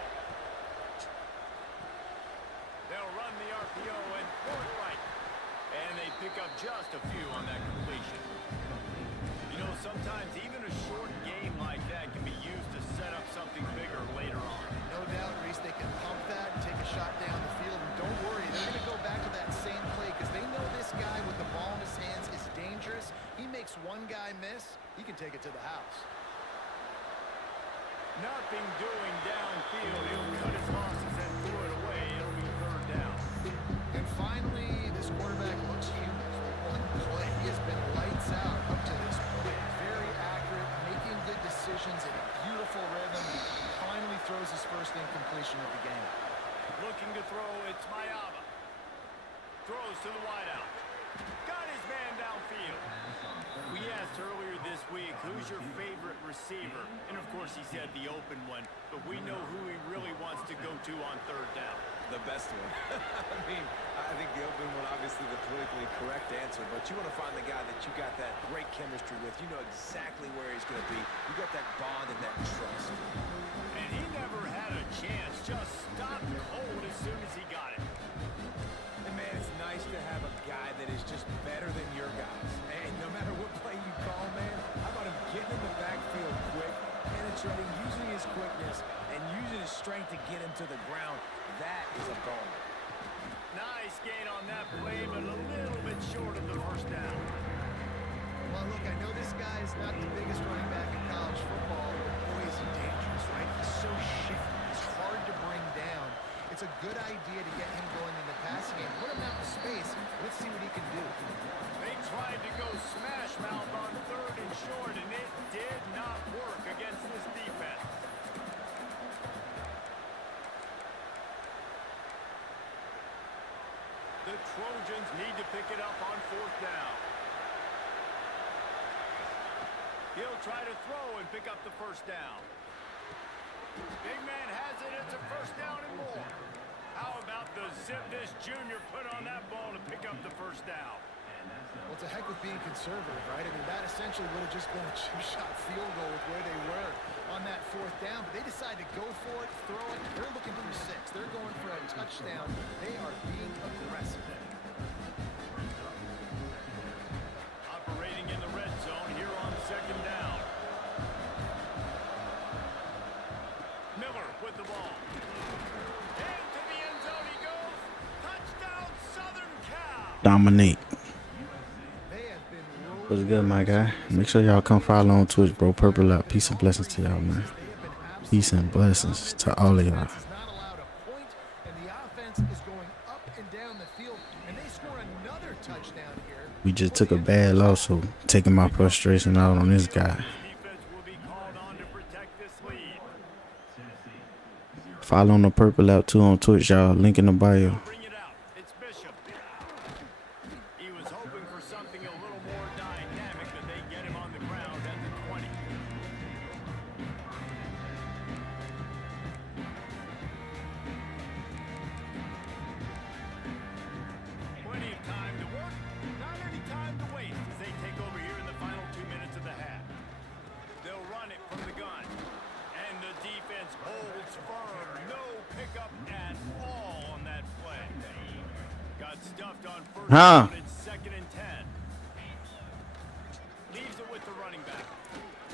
They'll run the RPO and throw it right. And they pick up just a few on that completion. You know, sometimes even a short game like that can be used to set up something bigger later on. No doubt, Reese, they can pump that and take a shot down the field. And don't worry, they're going to go back to that same play because they know this guy with the ball in his hands is dangerous. He makes one guy miss, he can take it to the house. Nothing doing downfield. He'll cut his losses and throw it away. It'll be third down. And finally, this quarterback looks human for one play. He has been lights out up to this point. Very accurate, making good decisions in a beautiful rhythm. And finally throws his first incompletion of the game. Looking to throw, it's Mayaba. Throws to the wideout. Got his man downfield. We asked earlier this week, who's your favorite receiver? And of course he said the open one, but we know who he really wants to go to on third down. the best one. I mean, I think the open one, obviously the politically correct answer, but you want to find the guy that you got that great chemistry with. You know exactly where he's going to be. You got that bond and that trust. And he never had a chance. Just stopped cold as soon as he got it. And man, it's nice to have a guy that is just better than your guys. And no matter what play you call, man, how about him getting in the backfield quick, penetrating, using his quickness, and using his strength to get him to the ground. That is a ball. Nice gain on that play, but a little bit short of the first down. Well, look, I know this guy is not the biggest running back in college football, but boy, is he dangerous, right? He's so shifty. He's hard to bring down. It's a good idea to get him going in the passing game. Put him out in space. Let's see what he can do. They tried to go smash mouth on 3rd and short, and it did not work against this defense. The Trojans need to pick it up on 4th down. He'll try to throw and pick up the first down. Big man has it. It's a first down and more. How about the zip this junior put on that ball to pick up the first down? Well, it's a heck of being conservative, right? I mean, that essentially would have just been a chip-shot field goal with where they were on that 4th down. But they decided to go for it, throw it. They're looking for 6. They're going for a touchdown. They are being aggressive. Operating in the red zone here on 2nd down. Miller with the ball. Into the end zone he goes. Touchdown, Southern Cal. Dominique. They have been rolling. What's good, my guy? Make sure y'all come follow on Twitch, bro. Purple up. Peace and blessings to y'all, man. Peace and blessings to all of y'all. Not allowed a point, and the offense is going up and down the field, and they score another touchdown here. We just took a bad loss, so taking my frustration out on this guy. Defense will be called on to protect this lead. Follow on the Purple out too on Twitch, y'all. Link in the bio. Bring it out. It's Bishop. He was hoping for something a little more dynamic, but they get him on the ground at the 20. Plenty of time to work, not any time to waste as they take over here in the final 2 minutes of the half. They'll run it from the gun. And the defense holds firm. No pickup at all on that play. Got stuffed on 1st Huh. down. It's 2nd and 10. Leaves it with the running back.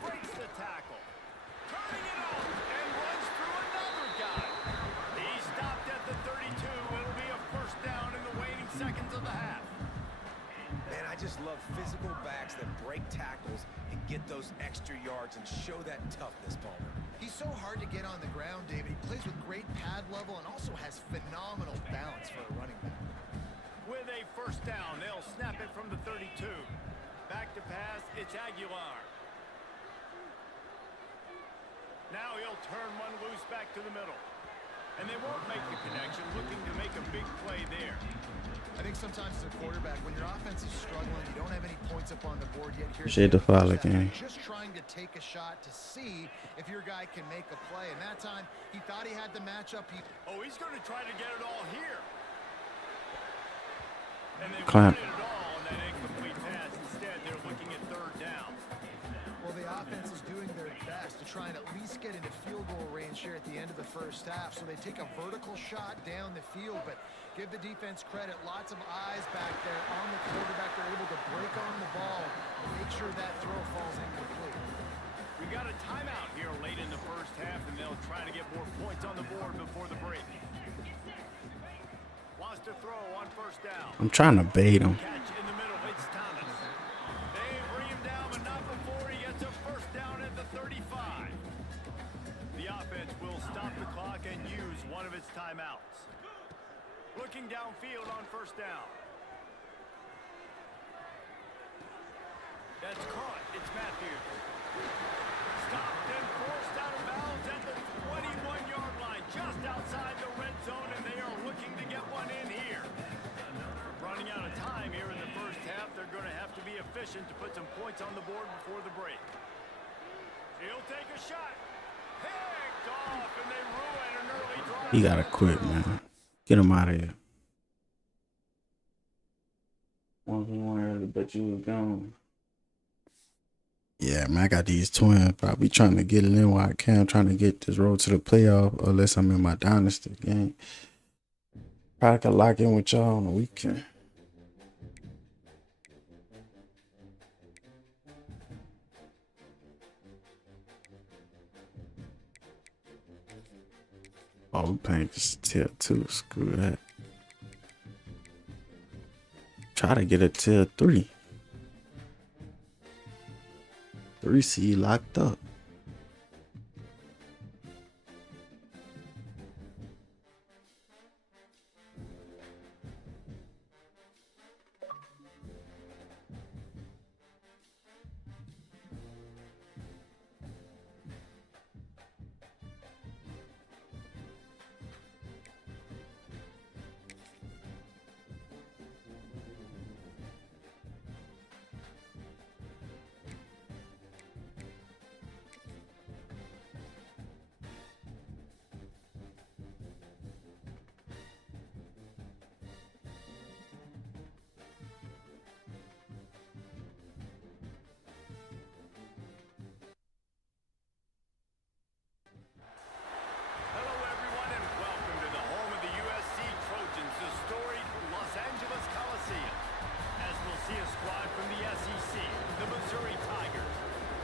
Breaks the tackle. Turning it off and runs through another guy. He stopped at the 32. It'll be a first down in the waning seconds of the half. Man, I just love physical backs that break tackles and get those extra yards and show that toughness, Palmer. He's so hard to get on the ground, David. He plays with great pad level and also has phenomenal balance for a running back. With a first down, they'll snap it from the 32. Back to pass, it's Aguilar. Now he'll turn one loose back to the middle. And they won't make the connection, looking to make a big play there. I think sometimes as a quarterback, when your offense is struggling, you don't have any points up on the board yet. Here's Shade the follow, you're gang. just trying to take a shot to see if your guy can make a play. And that time, he thought he had the matchup. Oh, he's going to try to get it all here. And they Clamp. wanted it all on that incomplete pass. Instead, they're looking at 3rd down. Well, the offense is doing their best to try and at least get into field goal range here at the end of the first half. So they take a vertical shot down the field, but give the defense credit. Lots of eyes back there on the quarterback. They're able to break on the ball and make sure that throw falls incomplete. We got a timeout here late in the first half, and they'll try to get more points on the board before the break. Wants to throw on first down. I'm trying to bait him. Catch in the middle, it's Thomas. They bring him down, but not before he gets a first down at the 35. The offense will stop the clock and use one of its timeouts. Looking downfield on first down. That's caught. It's Matthews. Stopped and forced out of bounds at the 21-yard line, just outside the red zone, and they are looking to get one in here. Running out of time here in the first half. They're going to have to be efficient to put some points on the board before the break. He'll take a shot. Picked off, and they ruin an early drive. He gotta quit, man. Get him out of here. 1v1 early, but you was gone. Yeah, man, I got these twins. Probably trying to get it in while I can. I'm trying to get this road to the playoff, unless I'm in my dynasty game. Probably can lock in with y'all on the weekend. Oh, we playing just tier 2. Screw that. Try to get a tier 3. 3 seed locked up. Hello, everyone, and welcome to the home of the USC Trojans, the storied Los Angeles Coliseum. As we'll see a squad from the SEC, the Missouri Tigers,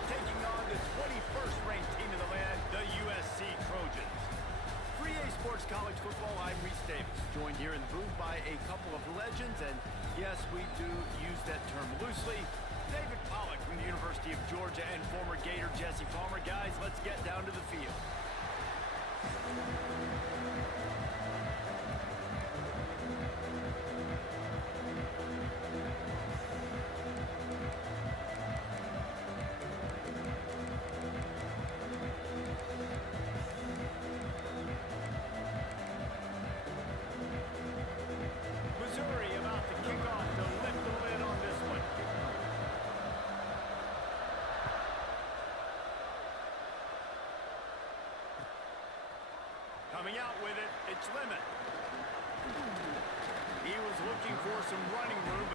taking on the 21st ranked team in the land, the USC Trojans. For EA Sports College Football, I'm Reese Davis, joined here in the booth by a couple of legends, and yes, we do use that term loosely. David Pollack from the University of Georgia and former Gator Jesse Palmer. Guys, let's get down to the field. Missouri about to kick off to lift the lid on this one. Coming out with it, it's Limit. He was looking for some running room.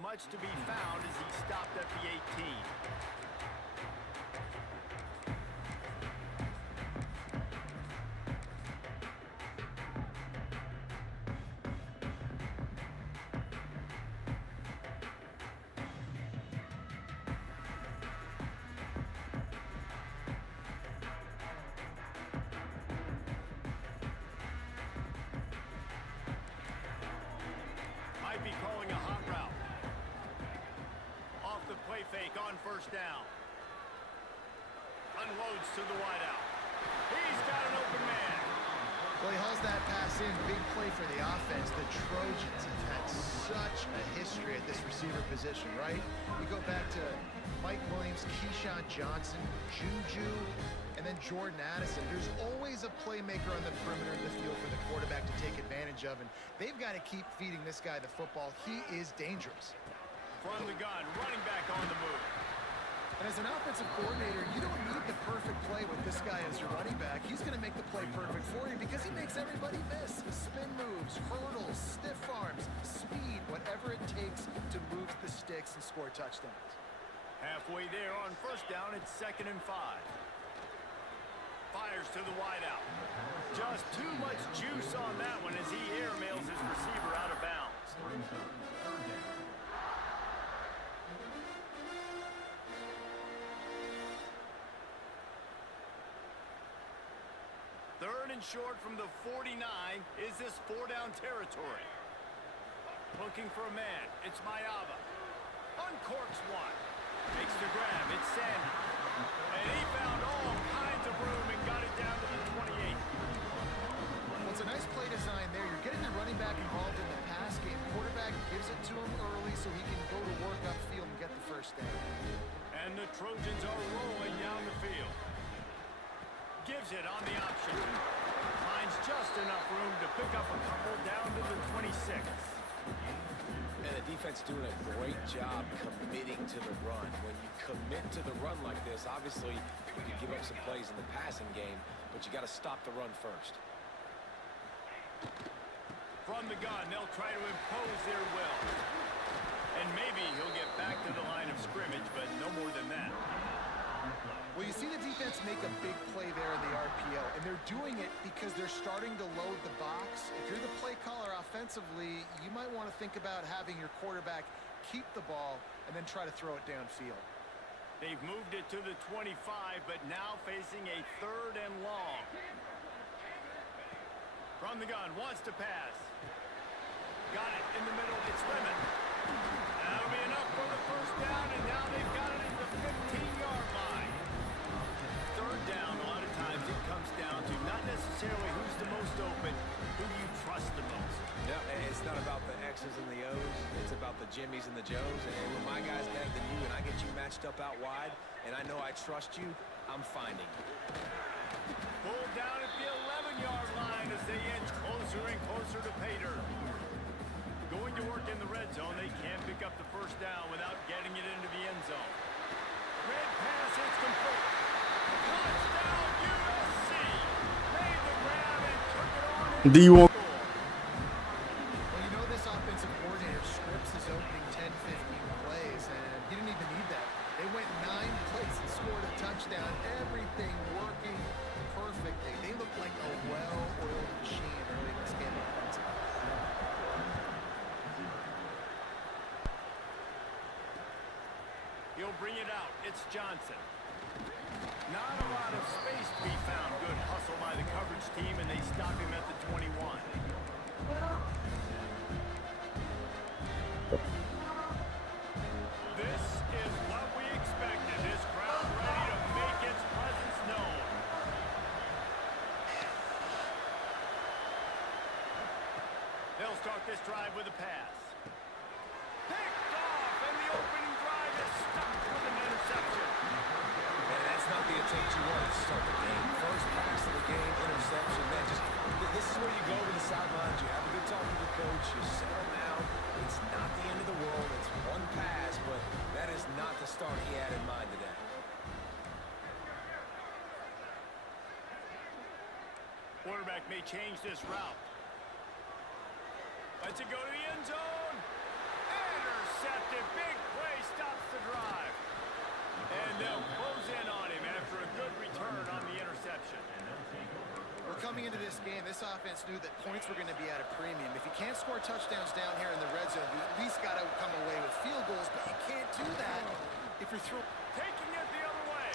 Much to be found as he stopped at the 18. Might be calling a hot route. Off the play fake on first down. Unloads to the wideout. He's got an open man. Well, he hauls that pass in. Big play for the offense. The Trojans have had such a history at this receiver position, right? You go back to Mike Williams, Keyshawn Johnson, Juju, and then Jordan Addison. There's always a playmaker on the perimeter of the field for the quarterback to take advantage of, and they've got to keep feeding this guy the football. He is dangerous. From the gun, running back on the move. And as an offensive coordinator, you don't need the perfect play with this this guy as your running back, he's going to make the play perfect for you because he makes everybody miss. Spin moves, hurdles, stiff arms, speed, whatever it takes to move the sticks and score touchdowns. Halfway there on first down, it's 2nd and 5. Fires to the wideout. Just too much juice on that one as he airmails his receiver out of bounds. Third and short from the 49 is this 4-down territory. Looking for a man. It's Mayava. Uncorks one. Makes the grab. It's Sanders. And he found all kinds of room and got it down to the 28. Well, it's a nice play design there. You're getting the running back involved in the pass game. Quarterback gives it to him early so he can go to work upfield and get the first down. And the Trojans are rolling down the field. Gives it on the option. Finds just enough room to pick up a couple down to the 26. And the defense doing a great job committing to the run. When you commit to the run like this, obviously you can give up some plays in the passing game, but you got to stop the run first. From the gun, they'll try to impose their will. And maybe he'll get back to the line of scrimmage, but no more than that. Well, you see the defense make a big play there in the RPO, and they're doing it because they're starting to load the box. If you're the play caller offensively, you might want to think about having your quarterback keep the ball and then try to throw it downfield. They've moved it to the 25, but now facing a 3rd and long. From the gun, wants to pass. Got it in the middle, it's Lemon. That'll be enough for the first down, and now they've got it at the 15-yard line. 3rd down, a lot of times it comes down to not necessarily who's the most open, who you trust the most. No, it's not about the X's and the O's. It's about the Jimmys and the Joes. And when my guy's better than you and I get you matched up out wide, and I know I trust you, I'm finding you. Pulled down at the 11-yard line as they inch closer and closer to pay dirt. Going to work in the red zone, they can't pick up the first down without getting it into the end zone. Red pass, it's complete. Touchdown USC! Made the grab and took it on in. Do you want? Well, you know this offensive coordinator scripts his opening 10, 15 plays, and he didn't even need that. They went 9 plays and scored a touchdown. Everything working perfectly. They look like a well-oiled machine early in this game offensively. He'll bring it out. It's Johnson. Not a lot of space to be found. Good hustle by the coverage team, and they stop him at the 21. This is what we expected. This crowd ready to make its presence known. They'll start this drive with a pass. Picked off, and the opening drive is stopped with an interception. Man, that's not the attempt you want to start the game. First pass of the game, interception. Man, this is where you go to the sidelines. You have a good talk with the coach. You settle down. It's not the end of the world. It's one pass, but that is not the start he had in mind today. Quarterback may change this route. Lets it go to the end zone. Intercepted. Big play stops the drive. And they'll close in on him after a good return on the interception. We're coming into this game, this offense knew that points were going to be at a premium. If you can't score touchdowns down here in the red zone, you at least got to come away with field goals, but you can't do that if you're throwing. Taking it the other way.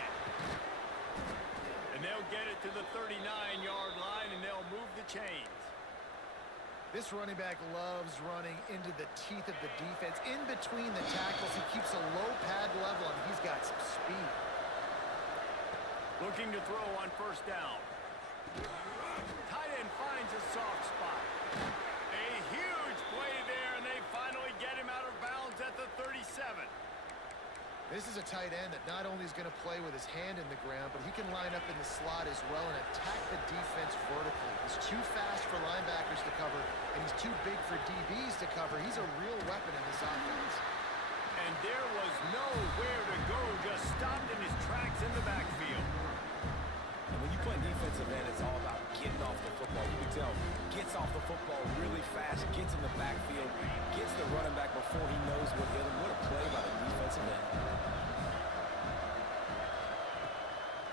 And they'll get it to the 39-yard line, and they'll move the chains. This running back loves running into the teeth of the defense. In between the tackles, he keeps a low pad level, and he's got some speed. Looking to throw on first down. Tight end finds a soft spot. A huge play there, and they finally get him out of bounds at the 37. This is a tight end that not only is going to play with his hand in the ground, but he can line up in the slot as well and attack the defense vertically. He's too fast for linebackers to cover, and he's too big for DBs to cover. He's a real weapon in this offense. And there was nowhere to go, just stopped in his tracks in the backfield. football really fast, gets in the backfield, gets the running back before he knows what hit him. What a play by the defensive end.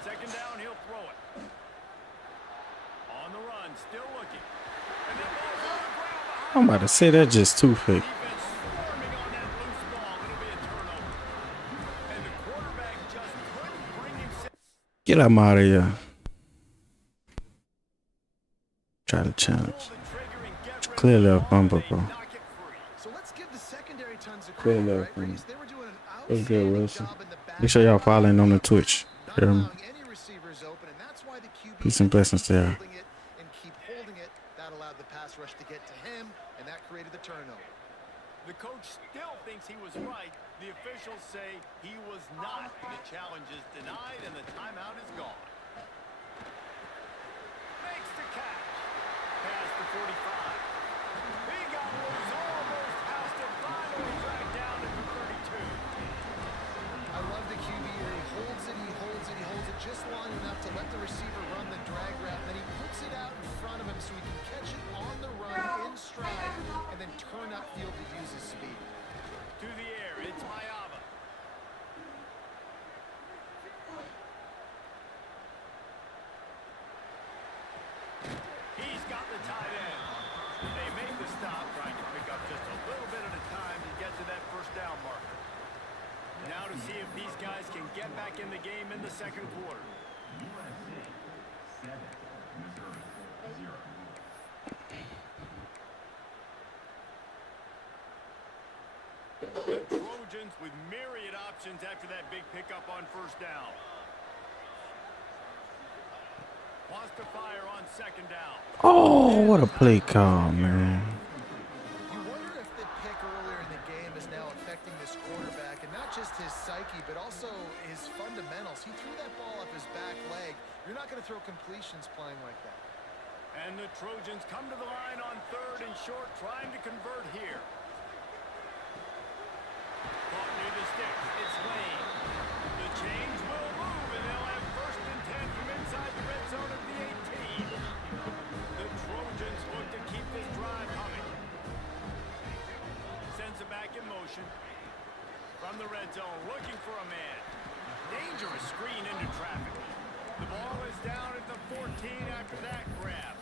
Second down, he'll throw it. On the run, still looking. And then ball's on the ground behind. I'm about to say that's just too fake. Defense swarming on that loose ball. It'll be a turnover. And the quarterback just couldn't bring himself. Get him out of here. Try to challenge. Pull the trigger and get rid of Clearly the a ball, fumble, and they bro. knock it free. So let's give the secondary tons of Clear credit, left, right, man. Reese? They were doing an What's good, outstanding Wilson? job in the back. Make sure y'all following on the Twitch. Not Hear me? allowing any receivers open, and that's why the QB Peace and blessings to y'all. holding it and keep holding it. That allowed the pass rush to get to him, and that created the turnover. The coach still thinks he was right. The officials say he was not. The challenge is denied, and the timeout is gone. Makes the catch. Pass to 45. He got loose, almost has to finally track down at the 32. I love the QB here. He holds it, he holds it, he holds it just long enough to let the receiver run the drag route, and then he puts it out in front of him so he can catch it on the run in stride and then turn upfield to use his speed. To the air, it's Mayava. He's got the tight end. They make the stop, trying to pick up just a little bit at a time to get to that first down marker. Now to see if these guys can get back in the game in the second quarter. The Trojans with myriad options after that big pickup on first down. Wants to fire on second down. Oh, what a play call, man. You wonder if the pick earlier in the game is now affecting this quarterback, and not just his psyche, but also his fundamentals. He threw that ball up his back leg. You're not going to throw completions playing like that. And the Trojans come to the line on third and short, trying to convert here. Caught near the stick. It's Lane. The chains will move, and they'll have first and 10 from inside the red zone of the 18. The Trojans look to keep this drive humming. Sends it back in motion. From the red zone, looking for a man. Dangerous screen into traffic. The ball is down at the 14 after that grab.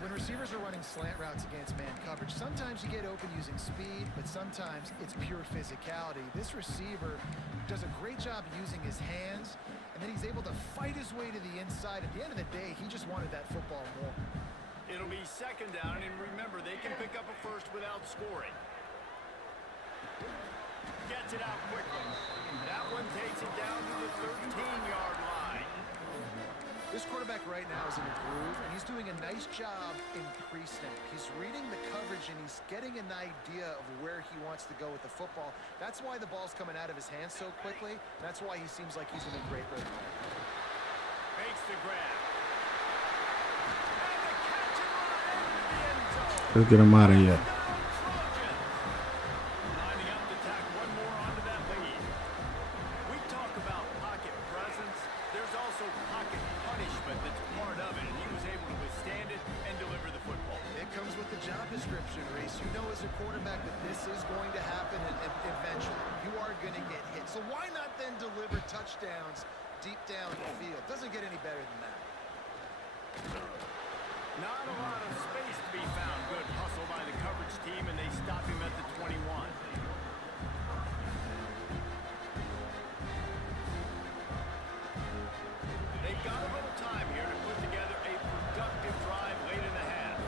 When receivers are running slant routes against man coverage, sometimes you get open using speed, but sometimes it's pure physicality. This receiver does a great job using his hands, and then he's able to fight his way to the inside. At the end of the day, he just wanted that football more. It'll be second down, and remember, they can pick up a first without scoring. Gets it out quickly. That one takes it down to the 13-yard line. This quarterback right now is in a groove, and he's doing a nice job in pre-snap. He's reading the coverage, and he's getting an idea of where he wants to go with the football. That's why the ball's coming out of his hands so quickly. That's why he seems like he's in a great rhythm. Makes the grab. And the catch and run into the end zone. Let's get him out of here. Lining up to tack one more onto that lead. We talk about pocket presence. There's also pocket punishment that's part of it, and he was able to withstand it and deliver the football. It comes with the job description, Reese. You know as a quarterback that this is going to happen, and eventually you are going to get hit. So why not then deliver touchdowns deep down the field? Doesn't get any better than that. Not a lot of space to be found. Good hustle by the coverage team, and they stop him at the 21. They've got a little time here to put together a productive drive late in the half.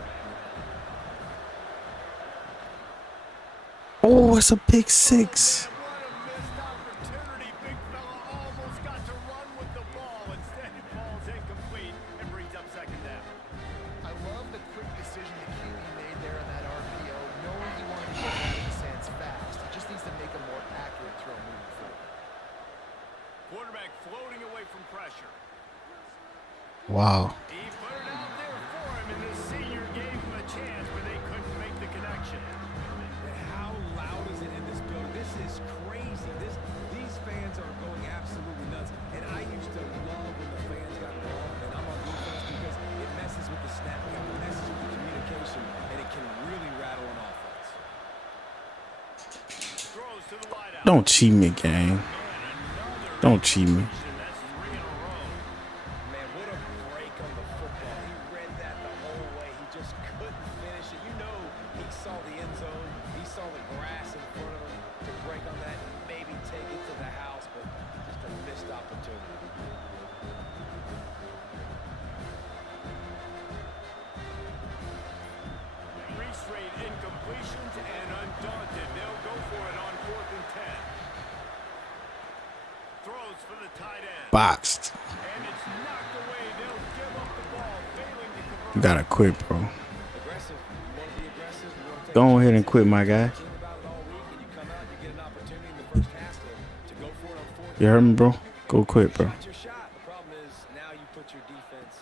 Oh, it's a pick six. Man, what a missed opportunity. Big fella almost got to run with the ball. Instead, it falls incomplete and brings up second down. I love the quick decision the QB made there on that RPO, knowing he wanted to get out of his hands fast. He just needs to make a more accurate throw moving forward. Quarterback floating away from pressure. Wow. He put it out there for him, and the senior gave him a chance, but they couldn't make the connection. How loud is it in this building? This is crazy. These fans are going absolutely nuts. And I used to love when the fans got involved, and I'm on defense because it messes with the snap count, it messes with the communication. Don't cheat me, gang. Don't cheat me. That's 3 in a row. Man, what a break on the football. He read that the whole way. He just couldn't finish it. You know he saw the end zone. He saw the grass in front of him to break on that and maybe take it to the house, but just a missed opportunity. Three straight incompletions, and undaunted, they'll go for it on 4th and 10. Throws for the tight end. Boxed. And it's knocked away. They'll give up the ball, failing to convert. You gotta quit, bro. Aggressive. You want to be aggressive. You want to take Go a ahead and chance. quit, my guy. Team about it all week, and you come out and you get an opportunity in the first half to go for it on 4th. You heard me, bro? Go quit, bro. Shot your shot. The problem is now you put your defense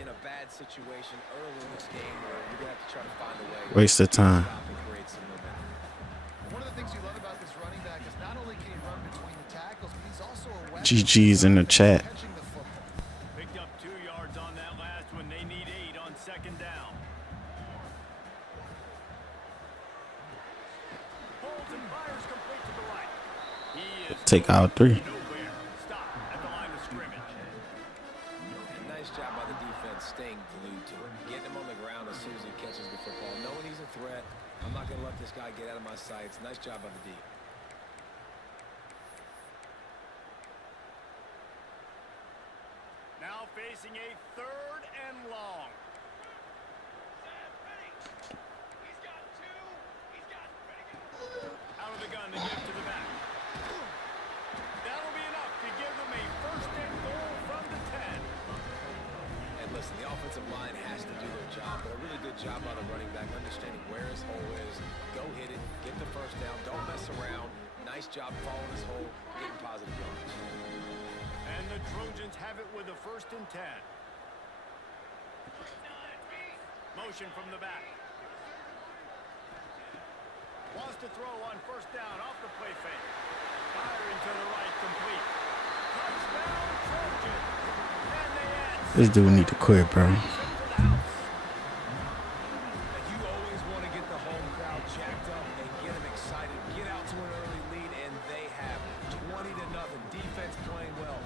in a bad situation early in this game where you're going to have to try to find a way Waste of time. to stop and create some momentum. One of the things you love about this running back is not only can he run between the tackles, but he's also a weapon. GG's in the chat. Catching the football. Picked up 2 yards on that last one. They need 8 on 2nd down. Holds and fires complete to the right. He is Take out 3. nowhere. Stop at the line of scrimmage. And nice job by the defense staying glued to him, getting him on the ground as soon as he catches the football, knowing he's a threat. I'm not going to let this guy get out of my sights. Nice job by the D. Now facing a 3rd and long. Out of the gun to give to the back. That'll be enough to give them a 1st and goal from the 10. And listen, the offensive line has to do their job, but a really good job by the running back, understanding where his hole is. Go hit it, get the 1st down, don't mess around. Nice job following his hole, getting positive yards. And the Trojans have it with a 1st and 10. Motion from the back. Wants to throw on 1st down off the play fake. Firing to the right, complete. Touchdown, Trojans. And they add This dude need to quit, bro. And you always want to get the home crowd jacked up and get them excited, get out to an early lead, and they have 20-0. Defense playing well,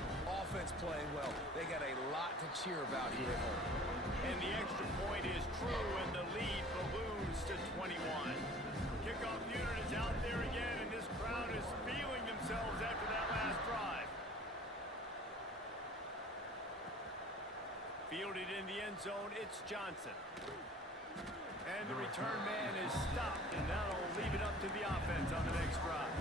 offense playing well. They got a lot to cheer about here at home. And the extra point is true, and the lead balloons to 21. Kickoff unit is out there again, and this crowd is feeling themselves after that last drive. Fielded in the end zone, it's Johnson. And the return man is stopped, and that'll leave it up to the offense on the next drive.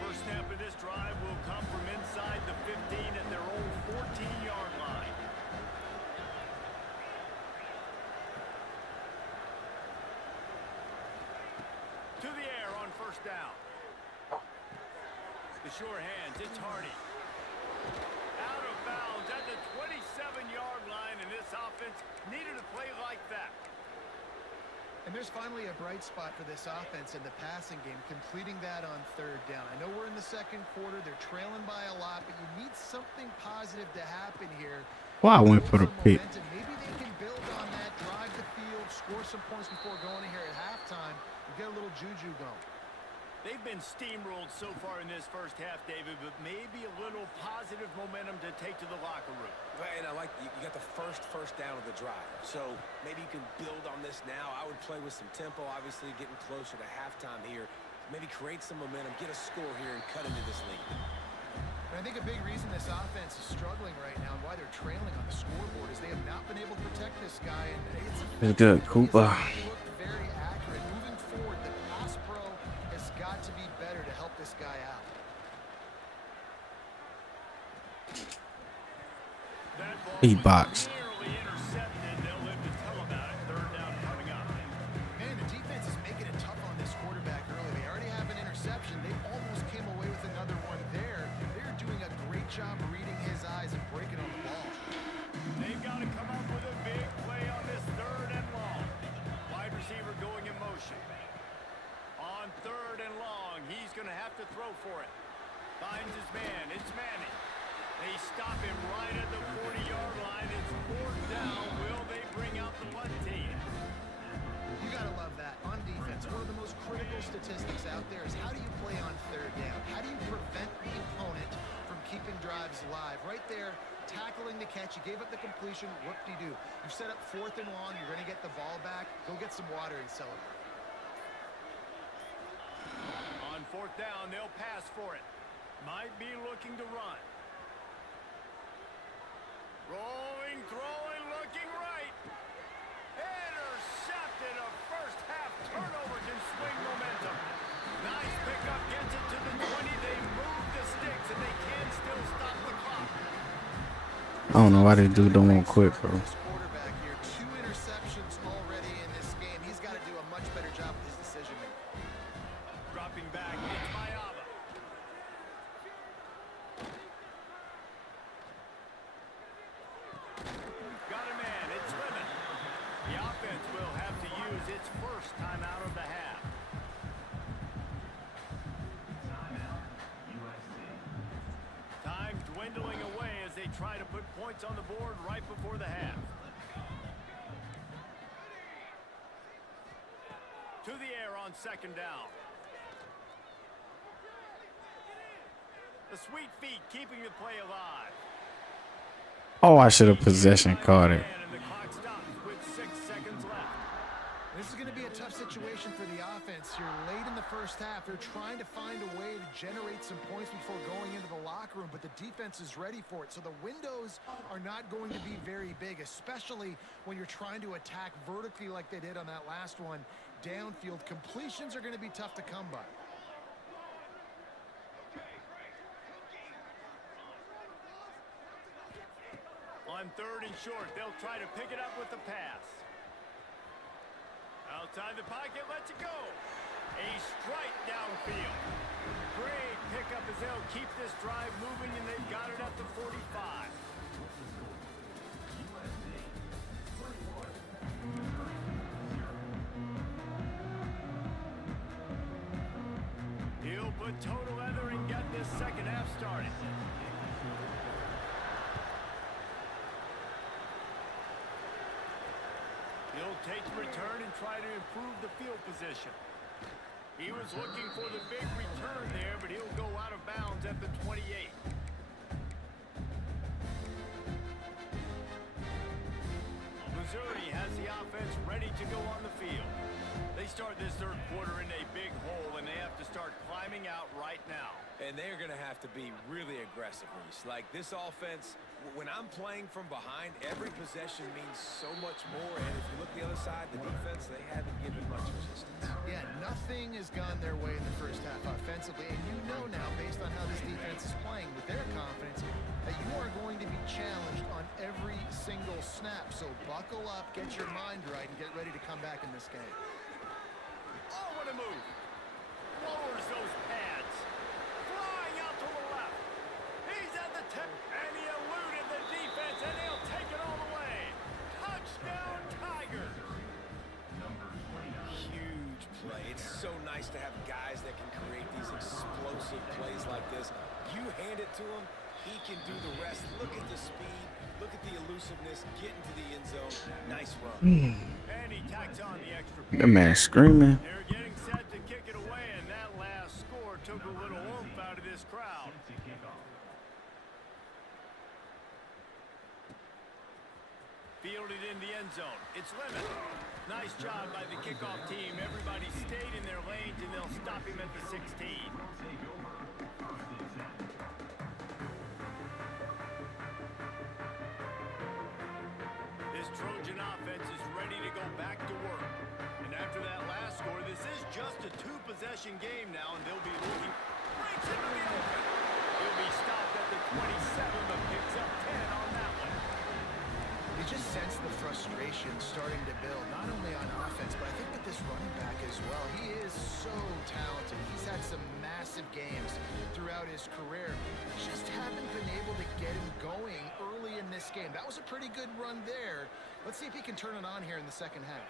First snap of this drive will come from inside the 15 at their own 14-yard line. To the air on 1st down. The sure hands, it's Hardy. Out of bounds at the 27-yard line, and this offense needed a play like that. And there's finally a bright spot for this offense in the passing game, completing that on 3rd down. I know we're in the 2nd quarter. They're trailing by a lot, but you need something positive to happen here. Why I went for the Build some pick. momentum. Maybe they can build on that, drive the field, score some points before going here at halftime, and get a little juju going. They've been steamrolled so far in this first half, David, but maybe a little positive momentum to take to the locker room. And I like you got the first down of the drive. So maybe you can build on this now. I would play with some tempo, obviously getting closer to halftime here. Maybe create some momentum, get a score here, and cut into this lead. And I think a big reason this offense is struggling right now and why they're trailing on the scoreboard is they have not been able to protect this guy. And It's good, Cooper. He looked very accurate. Moving forward, the pass pro has got to be better to help this guy out. That ball He was boxed. nearly intercepted. They'll live to tell about it. 3rd down coming up. Man, the defense is making it tough on this quarterback early. They already have an interception. They almost came away with another one there. They're doing a great job reading his eyes and breaking on the ball. They've got to come up with a big play on this 3rd and long. Wide receiver going in motion. On 3rd and long, he's going to have to throw for it. Finds his man. It's Manning. They stop him right at the 40-yard line. It's fourth down. Will they bring out the punt team? You gotta love that. On defense, one of the most critical statistics out there is how do you play on third down? How do you prevent the opponent from keeping drives alive? Right there, tackling the catch. You gave up the completion. Whoop-de-doo. You've set up 4th and long. You're going to get the ball back. Go get some water and celebrate. On fourth down, they'll pass for it. Might be looking to run. Rolling, throwing, looking right. Intercepted. A first half turnover can swing momentum. Nice pickup, gets it to the 20. They move the sticks and they can still stop the clock. I don't know why they don't want to quit, bro. This quarterback here, 2 interceptions already in this game. He's got to do a much better job with his decision making. Dropping back, it's Mayava. Got a man, it's Lemon. The offense will have to use its first time out of the half. Time dwindling away as they try to put points on the board right before the half. To the air on second down. The sweet feet keeping the play alive. Oh, I should have possession caught it. And the clock stops with 6 seconds left. This is going to be a tough situation for the offense here. Late in the first half, they're trying to find a way to generate some points before going into the locker room, but the defense is ready for it. So the windows are not going to be very big, especially when you're trying to attack vertically like they did on that last one. Downfield completions are going to be tough to come by. On third and short, they'll try to pick it up with the pass. Outside the pocket, lets it go. A strike downfield. Great pickup as they'll keep this drive moving, and they've got it at the 45. He'll put total leather and get this second half started. He'll take the return and try to improve the field position. He was looking for the big return there, but he'll go out of bounds at the 28. Missouri has the offense ready to go on the field. They start this third quarter in a big hole, and they have to start climbing out right now. And they're going to have to be really aggressive, Reese. Like this offense, when I'm playing from behind, every possession means so much more. And if you look the other side, the defense, they haven't given much resistance. Yeah, nothing has gone their way in the first half offensively. And you know now, based on how this defense is playing with their confidence, that you are going to be challenged on every single snap. So buckle up, get your mind right, and get ready to come back in this game. Oh, what a move. Lowers those pads. Flying out to the left. He's at the tip, and he eluded the defense, and they'll take it all the way. Touchdown, Tigers. Huge play. It's so nice to have guys that can create these explosive plays like this. You hand it to him, he can do the rest. Look at the speed. Look at the elusiveness. Get into the end zone. Nice run. And he tacks on the extra point. That man screaming. They're getting set to kick it away, and that last score took a little oomph out of this crowd. Fielded in the end zone. It's Lemon. Nice job by the kickoff team. Everybody stayed in their lanes, and they'll stop him at the 16. This Trojan offense is ready to go back to work. And after that last score, this is just a 2-possession game now, and they'll be looking. Breaks into the open. He'll be stopped at the 27, but picks up 10 on that one. You just sense the frustration starting to build, not only on offense, but I think with this running back as well. He is so talented. He's had some massive games throughout his career. Just haven't been able to get him going early in this game. That was a pretty good run there. Let's see if he can turn it on here in the second half.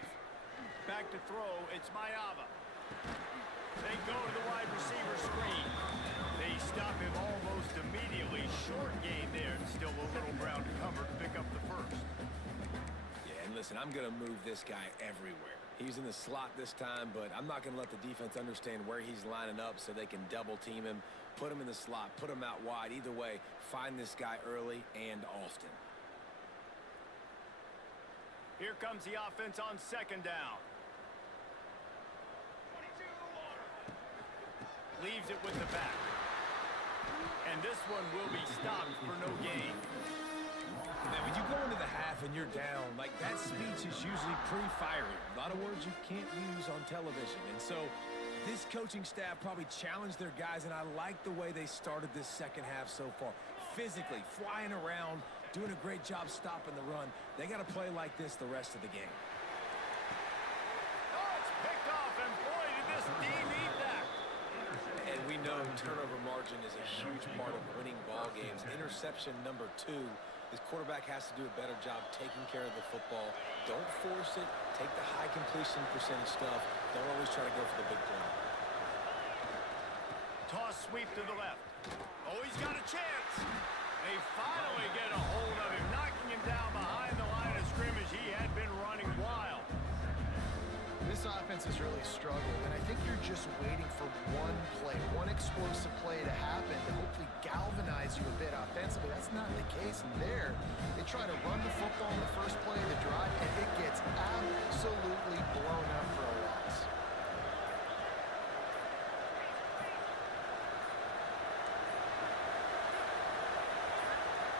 Back to throw, it's Mayava. They go to the wide receiver screen. They They stop him almost immediately. Short gain there, and still a little ground to cover to pick up the first. Yeah, and listen, I'm going to move this guy everywhere. He's in the slot this time, but I'm not going to let the defense understand where he's lining up so they can double team him, put him in the slot, put him out wide. Either way, find this guy early and often. Here comes the offense on second down. Leaves it with the back. And this one will be stopped for no gain. Now, when you go into the half and you're down, like, that speech is usually pretty fiery. A lot of words you can't use on television. And so this coaching staff probably challenged their guys, and I like the way they started this second half so far. Physically, flying around, doing a great job stopping the run. They got to play like this the rest of the game. Oh, it's picked off, and boy, did this D need that. And we know turnover margin is a huge part of winning ball games. Interception number 2. This quarterback has to do a better job taking care of the football. Don't force it. Take the high completion percentage stuff. Don't always try to go for the big play. Toss sweep to the left. Oh, he's got a chance. They finally get a hold of him, knocking him down behind the line of scrimmage. He had been running wild. This offense has really struggled, and I think you're just waiting for one play, one explosive play to happen to hopefully galvanize you a bit offensively. That's not the case there. They try to run the football in the first play of the drive, and it gets absolutely blown up for a loss.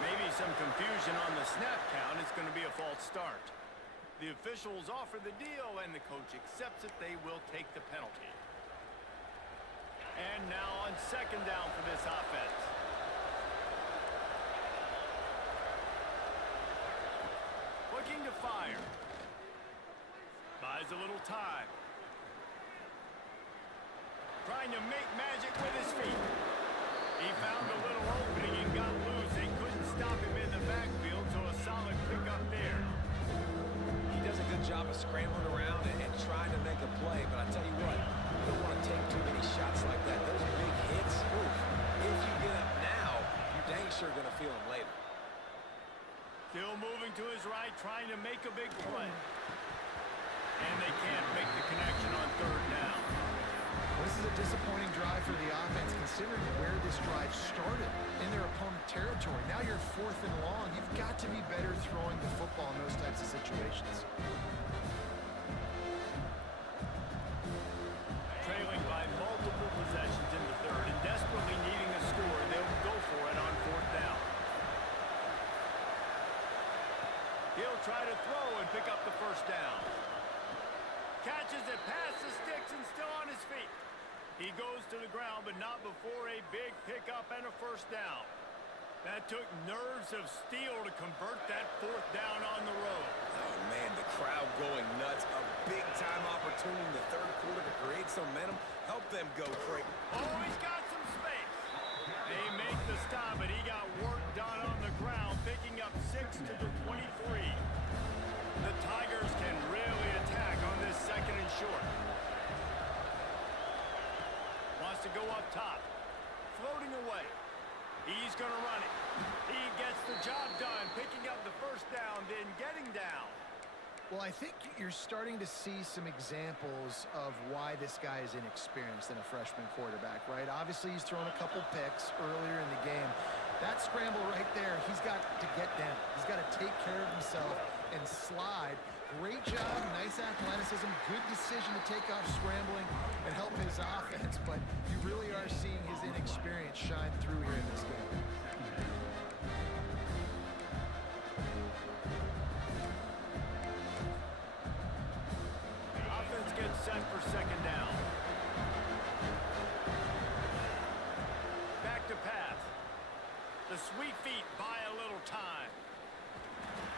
Maybe some confusion on the snap count. It's going to be a false start. The officials offer the deal, and the coach accepts it. They will take the penalty. And now on second down for this offense. Looking to fire. Buys a little time. Trying to make magic with his feet. He found a little opening and got loose. They couldn't stop him in the backfield, so a solid pickup there. He does a good job of scrambling around and trying to make a play, but I tell you what, you don't want to take too many shots like that. Those big hits, oof, if you get up now, you're dang sure going to feel them later. Still moving to his right, trying to make a big play. And they can't make the connection on third down. This is a disappointing drive for the offense, considering where this drive started in their opponent territory. Now you're 4th and long. You've got to be better throwing the football in those types of situations. Trailing by multiple possessions in the third and desperately needing a score, they'll go for it on 4th down. He'll try to throw and pick up the first down. Catches it past the sticks and still on his feet. He goes to the ground, but not before a big pickup and a first down. That took nerves of steel to convert that 4th down on the road. Oh, man, the crowd going nuts. A big-time opportunity in the third quarter to create some momentum. Help them go, Craig. Oh, he's got some space. They make the stop, but he got work done on the ground, picking up 6 to the 23. The Tigers can really attack on this second and short. Wants to go up top. Floating away. He's going to run it. He gets the job done, picking up the first down, then getting down. Well, I think you're starting to see some examples of why this guy is inexperienced in a freshman quarterback, right? Obviously, he's thrown a couple picks earlier in the game. That scramble right there, he's got to get down. He's got to take care of himself and slide. Great job, nice athleticism, good decision to take off scrambling and help his offense, but you really are seeing his inexperience shine through here in this game. Offense gets set for second down. Back to pass. The sweet feet buy a little time.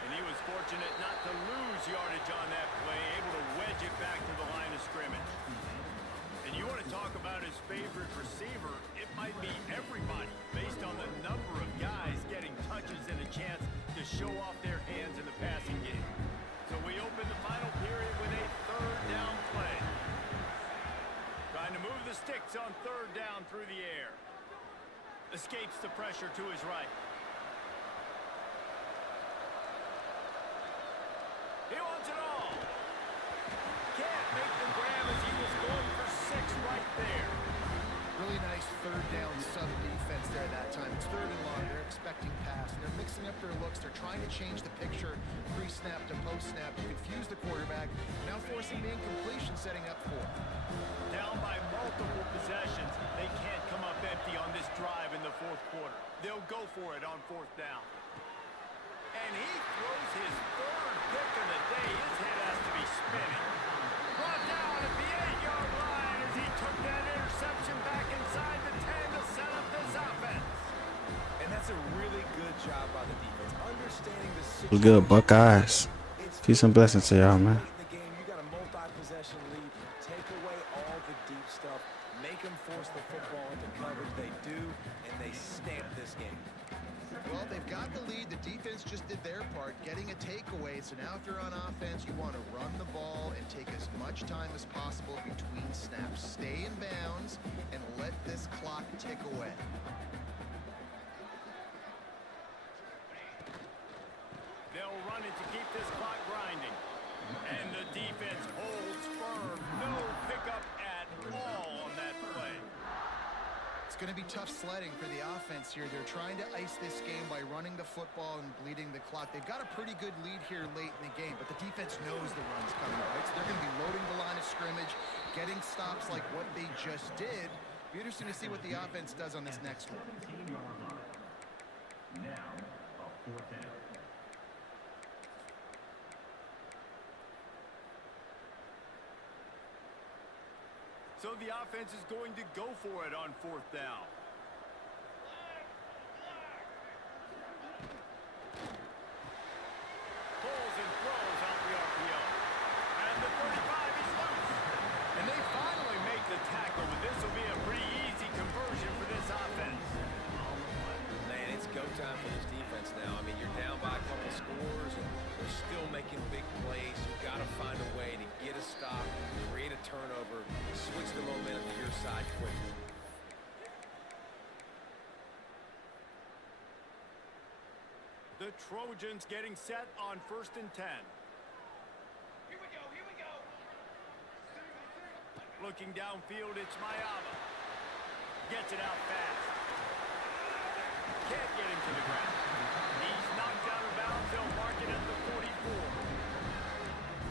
And he was fortunate not to lose yardage on that play, able to wedge it back to the line of scrimmage. And you want to talk about his favorite receiver, it might be everybody, based on the number of guys getting touches and a chance to show off their hands in the passing game. So we open the final period with a third down play. Trying to move the sticks on third down through the air. Escapes the pressure to his right. He wants it all. Can't make the grab as he was going for 6 right there. Really nice third down sub defense there that time. It's third and long. They're expecting pass, and they're mixing up their looks. They're trying to change the picture pre-snap to post-snap to confuse the quarterback, now forcing the incompletion, setting up for it. Down by multiple possessions. They can't come up empty on this drive in the fourth quarter. They'll go for it on 4th down. And he throws his 3rd pick of the day. His head has to be spinning. Brought down at the 8-yard line as he took that interception back inside the 10 to set up this offense. And that's a really good job by the defense, understanding the situation. What's good, Buckeyes? Peace and blessings to y'all, man. The game, you got a multi-possession lead. Take away all the deep stuff. Make them force the football into coverage. They do, and they stamp this game. Well, they've got the lead. The defense just did their part, getting a takeaway. So now if you're on offense, you want to run the ball and take as much time as possible between snaps. Stay in bounds and let this clock tick away. They'll run it to keep this clock grinding. And the defense holds firm. No pickup at all on that play. It's going to be tough sledding for the offense here. They're trying to ice this game by running the football and bleeding the clock. They've got a pretty good lead here late in the game, but the defense knows the run's coming, right? So they're going to be loading the line of scrimmage, getting stops like what they just did. Be interesting to see what the offense does on this next one. Now, a 4th down. So the offense is going to go for it on 4th down. Pulls and throws out the RPO. And the 35 is loose. And they finally make the tackle, but this will be a pretty easy conversion for this offense. Man, it's go time for this defense now. I mean, you're down by a couple scores, and they're still making big plays. You've got to find a way to get a stop, create a turnover, switch the momentum to your side quickly. The Trojans getting set on 1st and 10. Here we go. Looking downfield, it's Mayava. Gets it out fast. Can't get him to the ground. He's knocked out of bounds. They'll mark it at the 44.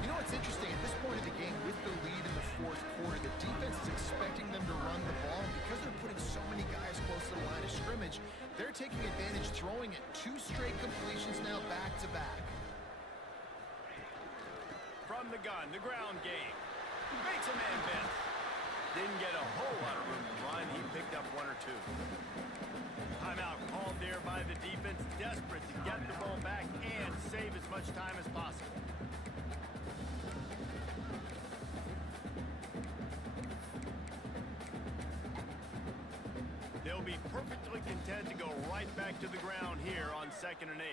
You know what's interesting? At this point in the game, with the lead in the fourth quarter, the defense is expecting them to run the ball. And because they're putting so many guys close to the line of scrimmage, they're taking advantage, throwing it 2 straight completions now back-to-back. From the gun, the ground game. Makes a man miss. Didn't get a whole lot of room to run. He picked up 1 or 2. Timeout called there by the defense, desperate to get the ball back and save as much time as possible. They'll be perfectly content to go right back to the ground here on 2nd and 8.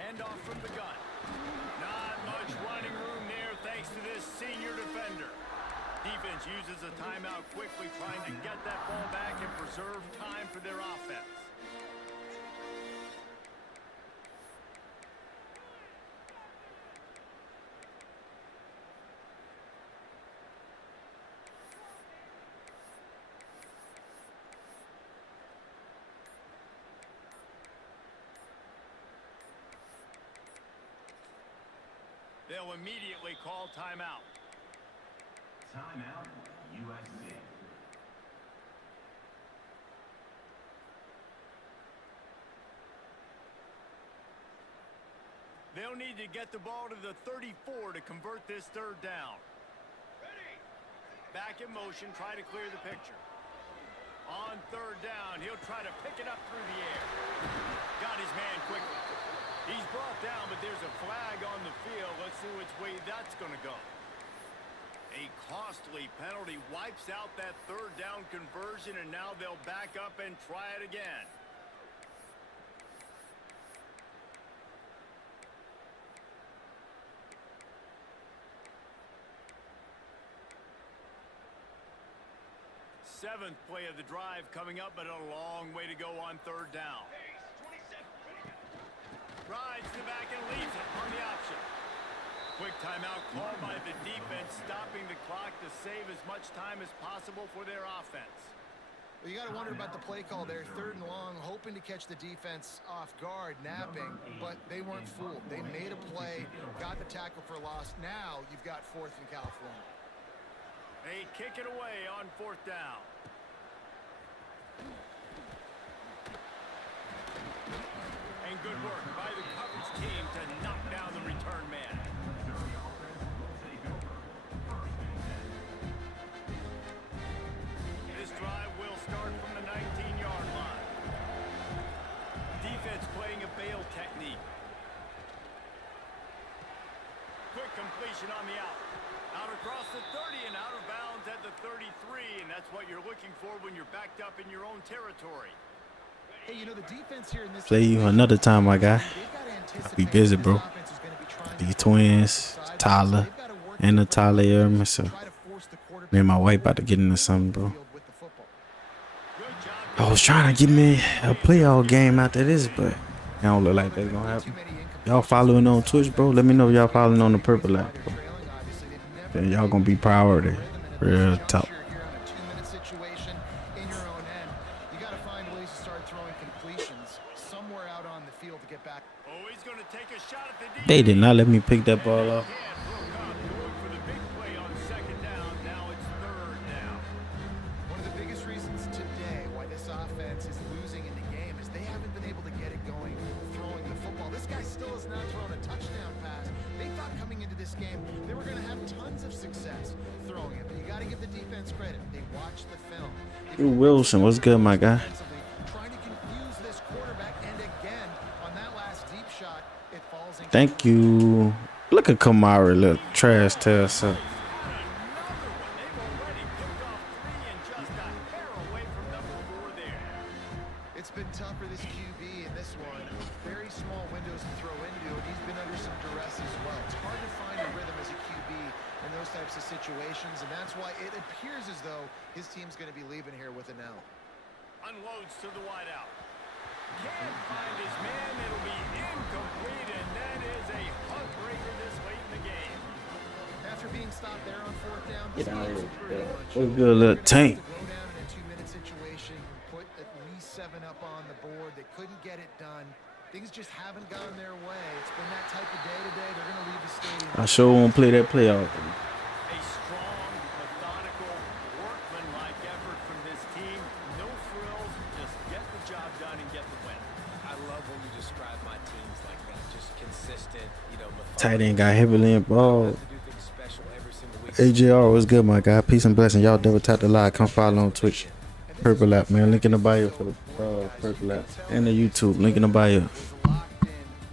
Handoff from the gun. Not much running room there thanks to this senior defender. Defense uses a timeout quickly, trying to get that ball back and preserve time for their offense. They'll immediately call timeout. Timeout, USC. They'll need to get the ball to the 34 to convert this 3rd down. Back in motion, try to clear the picture. On 3rd down, he'll try to pick it up through the air. Got his man quickly. He's brought down, but there's a flag on the field. Let's see which way that's going to go. A costly penalty wipes out that 3rd down conversion, and now they'll back up and try it again. 7th play of the drive coming up, but a long way to go on 3rd down. Rides to back and leaves it on the option. Quick timeout called by the defense, stopping the clock to save as much time as possible for their offense. Well, you got to wonder about the play call there. 3rd and long, hoping to catch the defense off guard, napping, but they weren't fooled. They made a play, got the tackle for loss. Now you've got 4th in California. They kick it away on 4th down. And good work by the coverage team to knock down the return man. This drive will start from the 19-yard line. Defense playing a bail technique. Quick completion on the out. Out across the 30 and out of bounds at the 33, and that's what you're looking for when you're backed up in your own territory. Hey, you know, the defense here in this Play you another time, my guy. I'll be busy, bro. These twins, Tyler, and Natalia, so me and my wife about to get into something, bro. I was trying to get me a playoff game after this, but it don't look like that's gonna happen. Y'all following on Twitch, bro? Let me know if y'all following on the Purple app, bro. Then y'all gonna be priority. Real top. They did not let me pick that ball off. One of the biggest reasons today why this offense is losing in the game is they haven't been able to get it going throwing the football. This guy still has not thrown a touchdown pass. They thought coming into this game they were going to have tons of success throwing it, but you got to give the defense credit. They watched the film. Wilson, what's good, my guy? Trying to confuse this quarterback, and again on that last deep shot, it falls into Thank you. Look at Kamara, look trash test. It's been tough for this QB in this one. Very small windows to throw into, and he's been under some duress as well. It's hard to find a rhythm as a QB in those types of situations, and that's why it appears as though his team's going to be leaving here with an L. Unloads to the wideout. Can't find his man. It'll be incomplete, and that is a heartbreaker this late in the game. After being stopped there on 4th down, Get out of this here. game's pretty much What's good, little tank? go down in a 2-minute situation, put at least 7 up on the board. They couldn't get it done. Things just haven't gone their way. It's been that type of day today. They're going to leave the stadium. I sure won't play that playoff. A strong, methodical, workmanlike effort from this team. No frills, just get the job done and get the win. I love when you describe my teams like that. Just consistent, methodical. Tight end got heavily involved. To do things special every single week. AJR, what's good, my guy? Peace and blessing. Y'all double tap the live. Come follow on Twitch. Purple app, man. Link in the bio for the Purple app. And the YouTube. Link in the bio. Locked in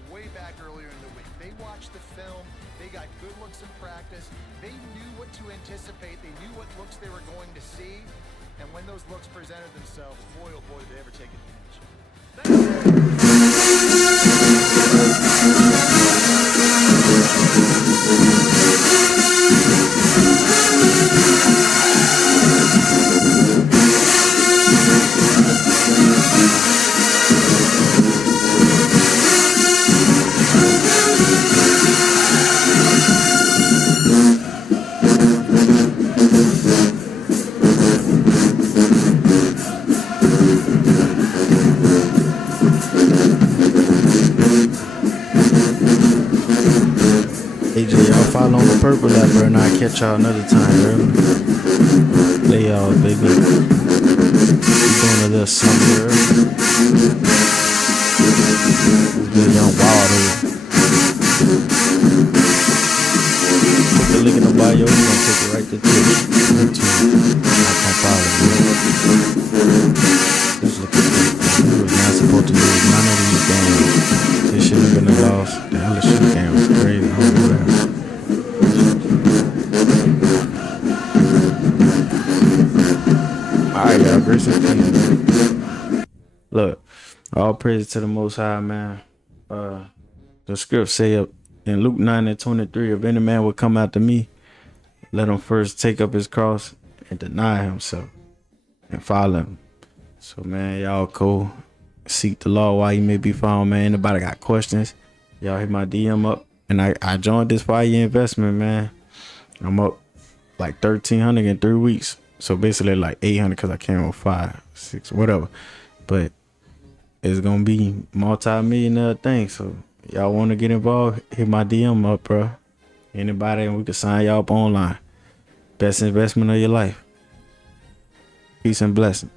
way back earlier in the week. They watched the film. They got good looks in practice. They knew what to anticipate. They knew what looks they were going to see. And when those looks presented themselves, boy, oh boy, did they ever take advantage. AJ, y'all follow on the Purple app, bro, and I'll catch y'all another time, bro. Play y'all, baby. We doing a little something, bro. Good young wild here. Put the link in the bio, you're gonna take it right to Twitch. YouTube. Not gonna follow, bro. Let's look at that. We was not supposed to lose none of these games. This should have been a loss. The LSU game was crazy. I don't know that. Alright, y'all. Grace and peace, man. Look, all praise to the Most High, man. The script say up in Luke 9:23, if any man would come after me, let him first take up his cross and deny himself and follow him. So man, y'all cool. Seek the law while you may be found, man. Anybody got questions? Y'all hit my DM up. And I joined this 5-year investment, man. I'm up like 1,300 in 3 weeks. So basically like 800 because I came with 5, 6, whatever. But it's gonna be multi-millionaire thing. So y'all want to get involved? Hit my DM up, bro. Anybody, and we can sign y'all up online. Best investment of your life. Peace and blessing.